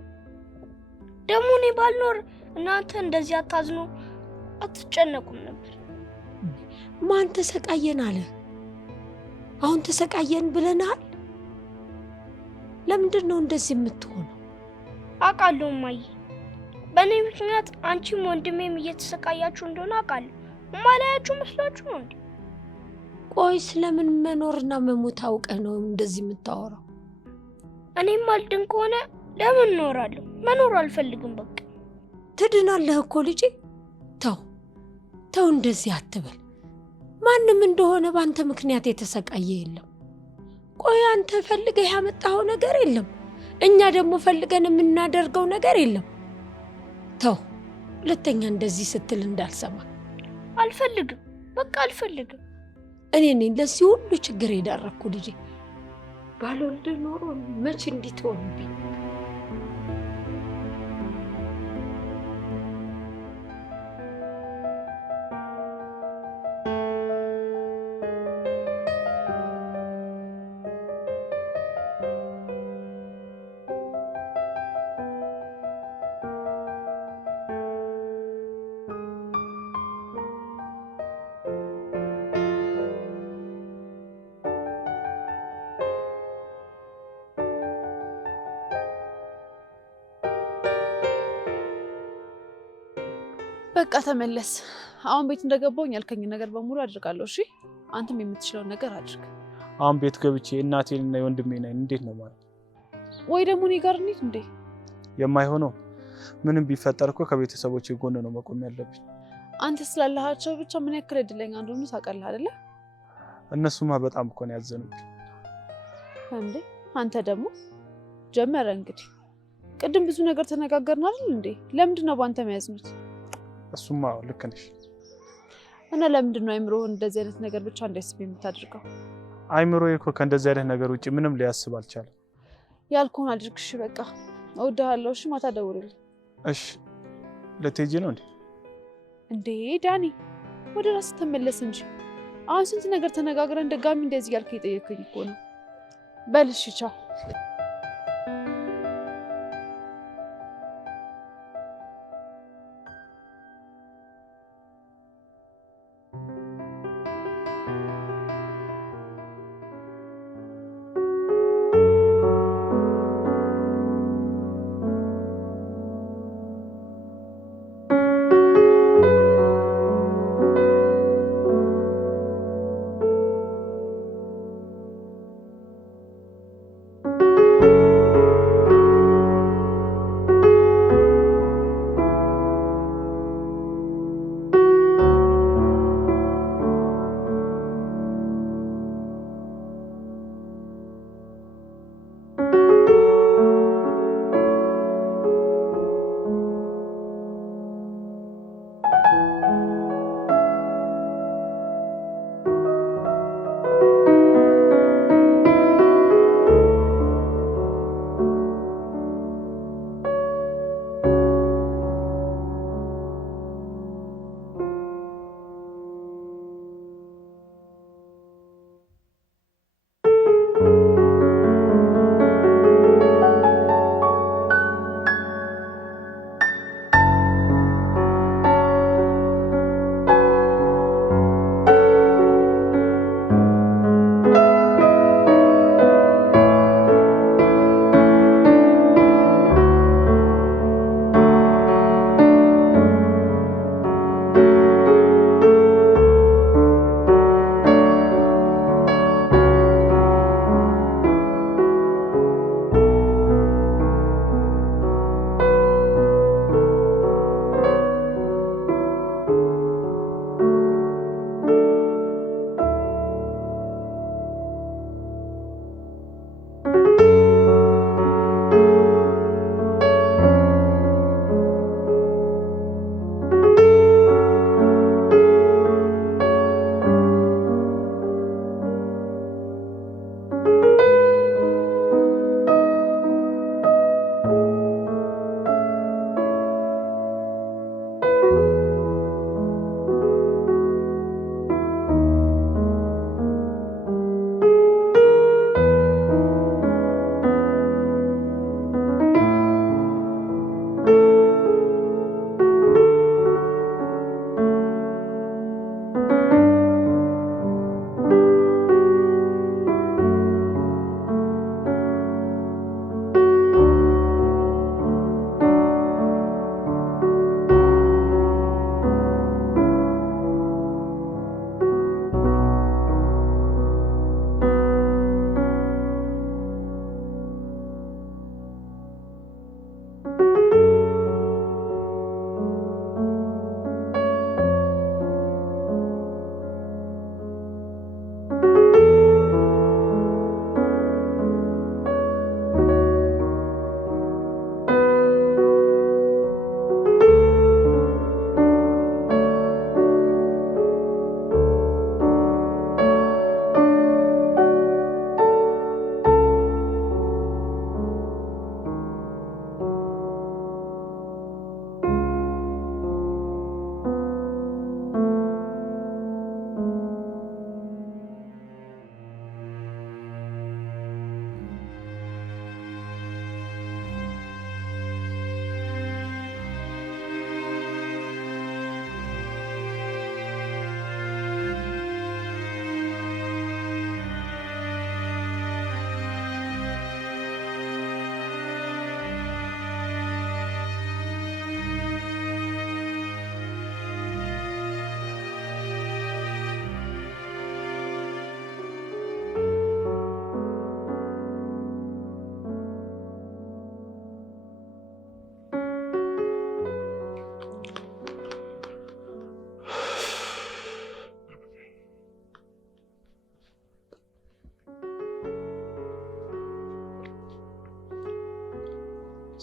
ደግሞ እኔ ባልኖር እናንተ እንደዚህ አታዝኑ አትጨነቁም ነበር። ማን ተሰቃየን አለ? አሁን ተሰቃየን ብለናል? ለምንድን ነው እንደዚህ የምትሆነው? አውቃለሁ እማዬ፣ በእኔ ምክንያት አንቺም ወንድሜም እየተሰቃያችሁ እንደሆነ አውቃለሁ። ማላያችሁ መስላችሁ ነው እንዴ? ቆይ ስለምን መኖርና መሞት አውቀህ ነው እንደዚህ የምታወራው? እኔም አልድን ከሆነ ለምን እኖራለሁ? መኖር አልፈልግም በቃ። ትድናለህ እኮ ልጄ። ተው እንደዚህ አትበል። ማንም እንደሆነ በአንተ ምክንያት የተሰቃየ የለም። ቆይ አንተ ፈልገህ ያመጣኸው ነገር የለም፣ እኛ ደግሞ ፈልገን የምናደርገው ነገር የለም። ተው፣ ሁለተኛ እንደዚህ ስትል እንዳልሰማ። አልፈልግም፣ በቃ አልፈልግም። እኔ ነኝ ለዚህ ሁሉ ችግር የዳረኩ ልጄ። ባልወልድ ኖሮ መች እንዲህ ትሆንብኝ። በቃ ተመለስ። አሁን ቤት እንደገባሁኝ ያልከኝ ነገር በሙሉ አድርጋለሁ። እሺ አንተም የምትችለውን ነገር አድርግ። አሁን ቤት ገብቼ እናቴንና የወንድሜን እንዴት ነው ማለት? ወይ ደግሞ እኔ ጋር እንዴት እንዴ? የማይሆነው ምንም ቢፈጠር እኮ ከቤተሰቦቼ ጎን ነው መቆም ያለብኝ። አንተ ስላለሃቸው ብቻ ምን ያክል እድለኛ እንደሆኑ ታውቃለህ አይደለ? እነሱማ በጣም እኮ ነው ያዘኑት። እንዴ አንተ ደግሞ ጀመረ እንግዲህ። ቅድም ብዙ ነገር ተነጋገርን አይደል እንዴ? ለምንድን ነው ባንተ የሚያዝኑት? እሱማ ልክ ነሽ። እና ለምንድን ነው አይምሮህን እንደዚህ አይነት ነገር ብቻ እንዲያስብ የምታደርገው? አይምሮዬ እኮ ከእንደዚህ አይነት ነገር ውጪ ምንም ሊያስብ አልቻለም። ያልኩህን አድርግ። እሺ በቃ እወድሃለሁ። እሺ ማታ ደውልልኝ። እሺ ልትሄጂ ነው እንዴ? እንዴ ዳኒ ወደ ራስህ ተመለስ እንጂ። አሁን ስንት ነገር ተነጋግረን ድጋሚ እንደዚህ ያልከኝ የጠየቅከኝ እኮ ነው። በልሽ ቻው።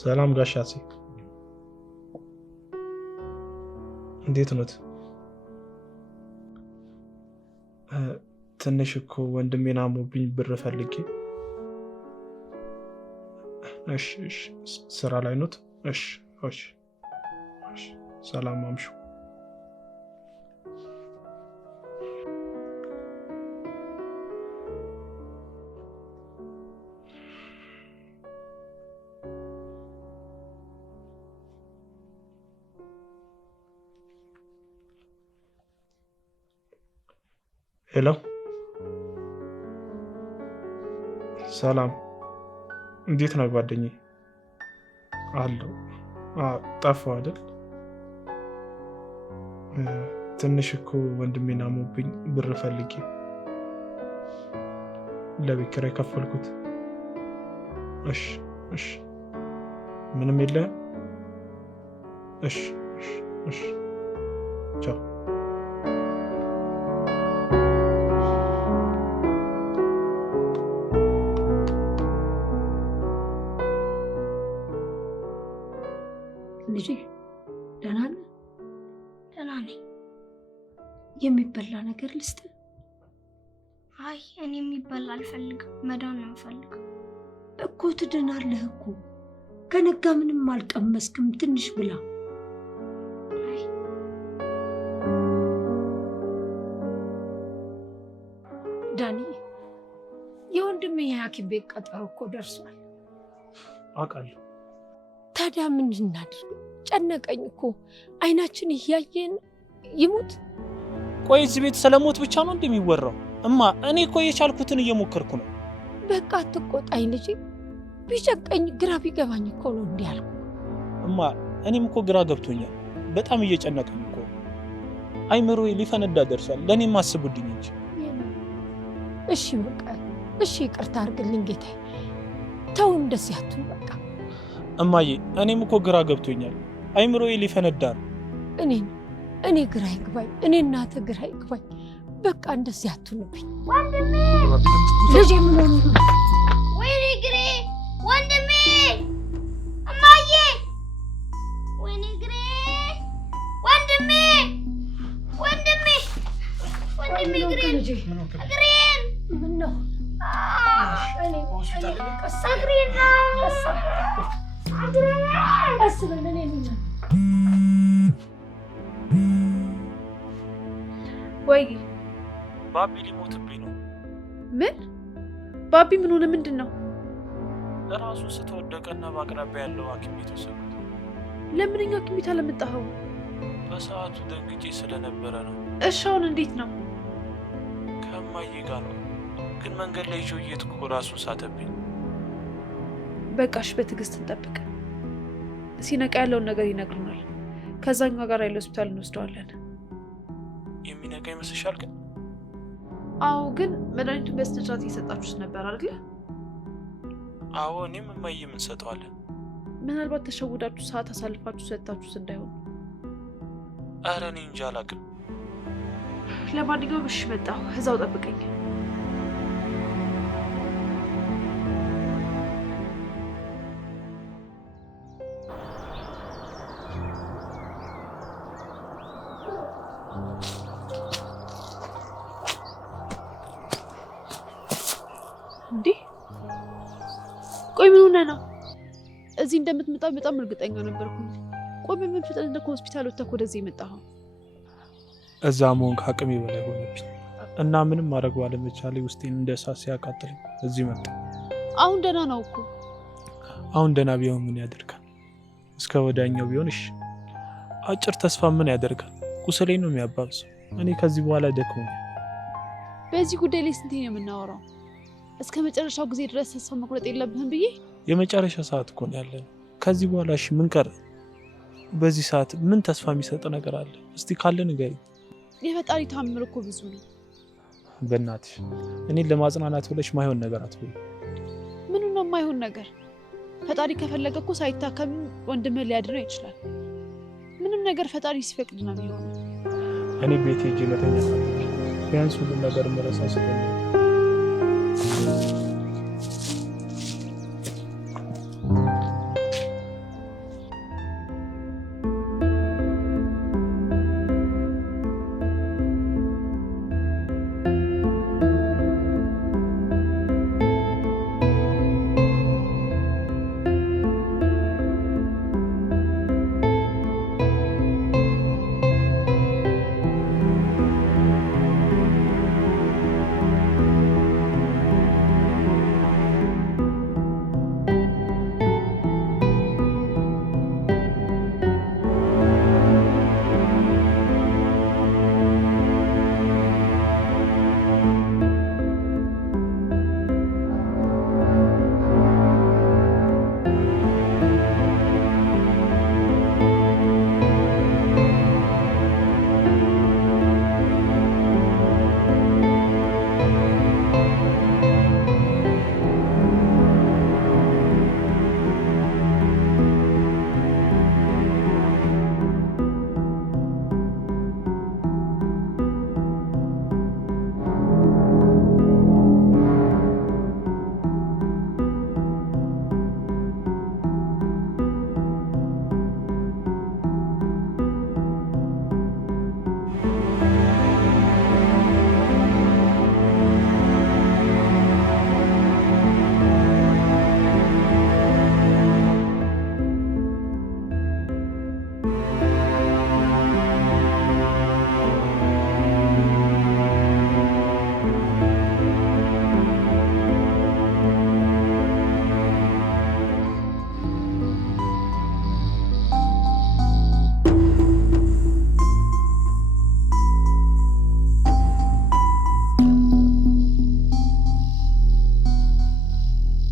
ሰላም ጋሻሴ፣ እንዴት ኖት? ትንሽ እኮ ወንድሜን አሞብኝ ብር ፈልጌ። እሺ እሺ፣ ስራ ላይ ኖት? እሺ እሺ፣ ሰላም አምሹ። ሄሎ ሰላም፣ እንዴት ነው ጓደኛዬ? አለሁ። ጠፋሁ አይደል? ትንሽ እኮ ወንድሜን አሞብኝ ብር ፈልጌ ለቤት ኪራይ ከፈልኩት። እሺ እሺ፣ ምንም የለህም? እሺ እሺ እሺ፣ ቻው። ልጄ ደህና ነህ? ደህና ነኝ። የሚበላ ነገር ልስጥ? አይ እኔ የሚበላ አልፈልግም፣ መዳን ነው የምፈልገው። እኮ ትድናለህ እኮ። ከነጋ ምንም አልቀመስክም፣ ትንሽ ብላ። አይ ዳኒ፣ የወንድሜ የሐኪም ቤት ቀጠሮ እኮ ደርሷል። አውቃለሁ። ታዲያ ምን እናድርግ? ጨነቀኝ እኮ። አይናችን እያየን ይሙት። ቆይ እዚህ ቤት ስለሞት ብቻ ነው እንደሚወራው? እማ እኔ እኮ የቻልኩትን እየሞከርኩ ነው። በቃ አትቆጣኝ ልጄ። ቢጨቀኝ ግራ ቢገባኝ እኮ ነው እንዲህ ያልኩ። እማ እኔም እኮ ግራ ገብቶኛል። በጣም እየጨነቀኝ እኮ። አይምሮዬ ሊፈነዳ ደርሷል። ለእኔም አስቡልኝ እንጂ። እሺ በቃ እሺ፣ ይቅርታ አድርግልኝ ጌታዬ። ተው እንደዚህ አትሁን በቃ። እማዬ እኔም እኮ ግራ ገብቶኛል። አይምሮዬ ሊፈነዳ ነው። እኔ ግራ ይግባኝ፣ እኔ እናትህ ግራ ይግባኝ። በቃ እንደዚህ አትሁንብኝ ወንድሜ። ልጄ። ምን ሆነ? ወይኔ ግሬ ወንድሜ። እማዬ ወይኔ ግሬ ወንድሜ ወንድሜ ወንድሜ ግሬ ግሬን ምን ነው? ወይ ባቢ ሊሞትብኝ ነው። ምን? ባቢ ምን ሆነ? ምንድን ነው? እራሱ ስተወደቀና በአቅራቢያ ያለው ሐኪም ቤት ወሰዱት። ለምን እኛ ሐኪም ቤት አለመጣኸው? በሰዓቱ ደንግጬ ስለነበረ ነው። እሺ አሁን እንዴት ነው? ከእማዬ ጋር ነው፣ ግን መንገድ ላይ ይዤው እየሄድኩ ራሱን ሳተብኝ። በቃሽ፣ በትዕግስት እንጠብቅ። ሲነቃ ያለውን ነገር ይነግሩናል። ከዛኛው ጋር ያለ ሆስፒታል እንወስደዋለን። የሚነቃ ይመስልሻል? ግን አዎ፣ ግን መድኃኒቱን በስነ ስርዓት እየሰጣችሁት ነበር አይደል? አዎ፣ እኔም እማዬ እንሰጠዋለን። ምናልባት ተሸውዳችሁ ሰዓት አሳልፋችሁ ሰጥታችሁት እንዳይሆን። ኧረ እኔ እንጃ አላውቅም። ለማንኛውም እሺ፣ መጣሁ። እዛው ጠብቀኝ። እንዴ ቆይ ምን ሆነህ ነው? እዚህ እንደምትመጣ በጣም እርግጠኛ ነበርኩኝ። ቆይ ምን ፍጥነት እንደ ከሆስፒታል ወጥተህ ወደዚህ የመጣኸው? እዛ መሆን ከአቅሜ በላይ ሆነብኝ እና ምንም ማድረግ ባለመቻሌ ውስጤን እንደ እሳት ሲያቃጥለኝ እዚህ መጣ። አሁን ደህና ነው እኮ። አሁን ደህና ቢሆን ምን ያደርጋል? እስከ ወዲያኛው ቢሆን እሺ። አጭር ተስፋ ምን ያደርጋል? ቁስሌን ነው የሚያባብሰው። እኔ ከዚህ በኋላ ደክሞኛል። በዚህ ጉዳይ ላይ ስንቴ ነው የምናወራው? እስከ መጨረሻው ጊዜ ድረስ ተስፋ መቁረጥ የለብህም ብዬ። የመጨረሻ ሰዓት እኮ ነው ያለን። ከዚህ በኋላ እሺ ምን ቀረ? በዚህ ሰዓት ምን ተስፋ የሚሰጥ ነገር አለ? እስቲ ካለ ንገሪኝ። የፈጣሪ ታምር እኮ ብዙ ነው። በእናትሽ እኔን ለማጽናናት ብለሽ ማይሆን ነገር አትበይ። ምኑ ነው የማይሆን ነገር? ፈጣሪ ከፈለገ እኮ ሳይታከም ወንድምህ ሊያድነው ይችላል። ምንም ነገር ፈጣሪ ሲፈቅድ ነው የሚሆነው። እኔ ቤት ሄጄ መተኛት አለብኝ። ቢያንስ ሁሉም ነገር መረሳ ስለኝ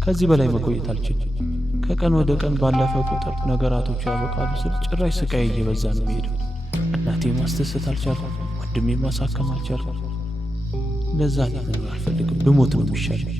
ከዚህ በላይ መቆየት አልችልም። ከቀን ወደ ቀን ባለፈ ቁጥር ነገራቶቹ ያበቃሉ ስል ጭራሽ ስቃይ እየበዛ ነው የሚሄደው። እናቴ ማስደሰት አልቻልኩም፣ ወንድሜ ማሳከም አልቻልኩም። ለዛ መኖር አልፈልግም፣ ብሞት ነው የሚሻለው።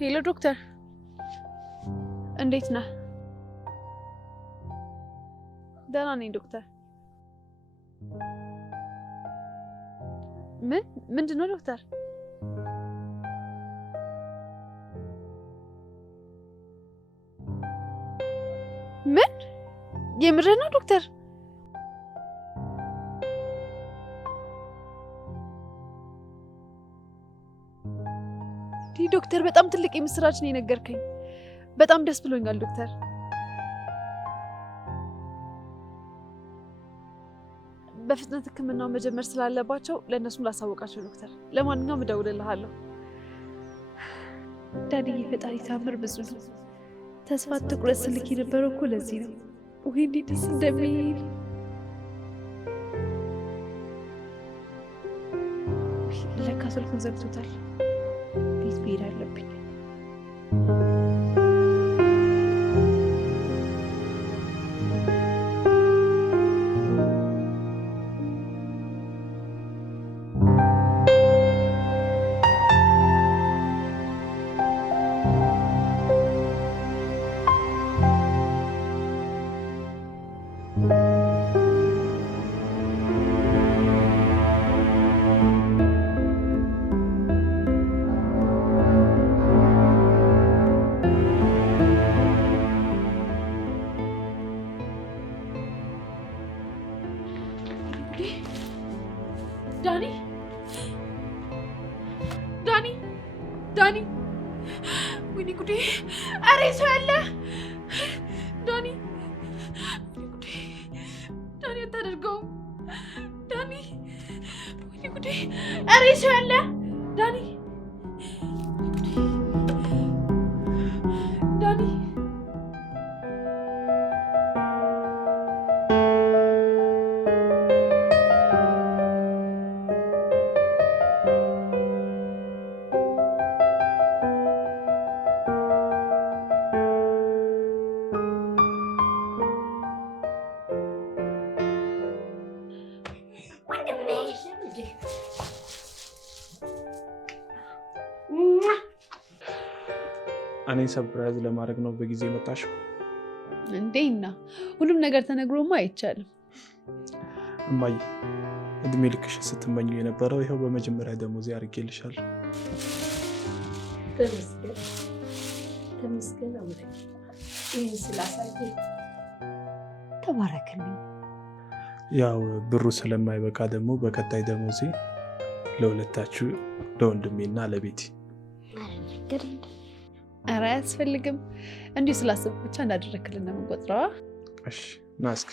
ሄሎ ዶክተር፣ እንዴት ነህ? ደህና ነኝ ዶክተር። ምንድን ነው ዶክተር? ምን የምር ነው ዶክተር? ዶክተር በጣም ትልቅ የምስራች ነው የነገርከኝ። በጣም ደስ ብሎኛል ዶክተር። በፍጥነት ሕክምናው መጀመር ስላለባቸው ለእነሱም ላሳወቃቸው ዶክተር። ለማንኛውም እደውልልሃለሁ። ዳንዬ ፈጣሪ ታምር ብዙ ነው። ተስፋ ትኩረት ስልክ የነበረው እኮ ለዚህ ነው። ወይ እንዴት ደስ እንደሚል። ለካ ስልኩን ዘግቶታል። ቤት መሄድ አለብኝ። ዳኒ ወይኔ ጉዴ! ኧረ ሰው ያለ ዳኒ! ወይኔ ጉዴ! ዳኒ አታደርገውም ዳኒ! ወይኔ ጉዴ! ኧረ ሰው ያለ ዳኒ! ዳኒ! እኔ ሰርፕራይዝ ለማድረግ ነው በጊዜ መጣሽው እንዴና? ሁሉም ነገር ተነግሮማ አይቻልም። እማዬ እድሜ ልክሽ ስትመኙ የነበረው ይኸው በመጀመሪያ ደሞዜ አድርጌልሻለሁ። ተመስገን አምላኬ፣ ይህን ስላሳየኝ ተባረክልኝ። ያው ብሩ ስለማይበቃ ደግሞ በቀጣይ ደሞዜ ለሁለታችሁ ለወንድሜና ለቤቲ። ኧረ አያስፈልግም፣ እንዲሁ ስላሰብኩ ብቻ እንዳደረክልን ነው የምንቆጥረው። እሺ ና እስኪ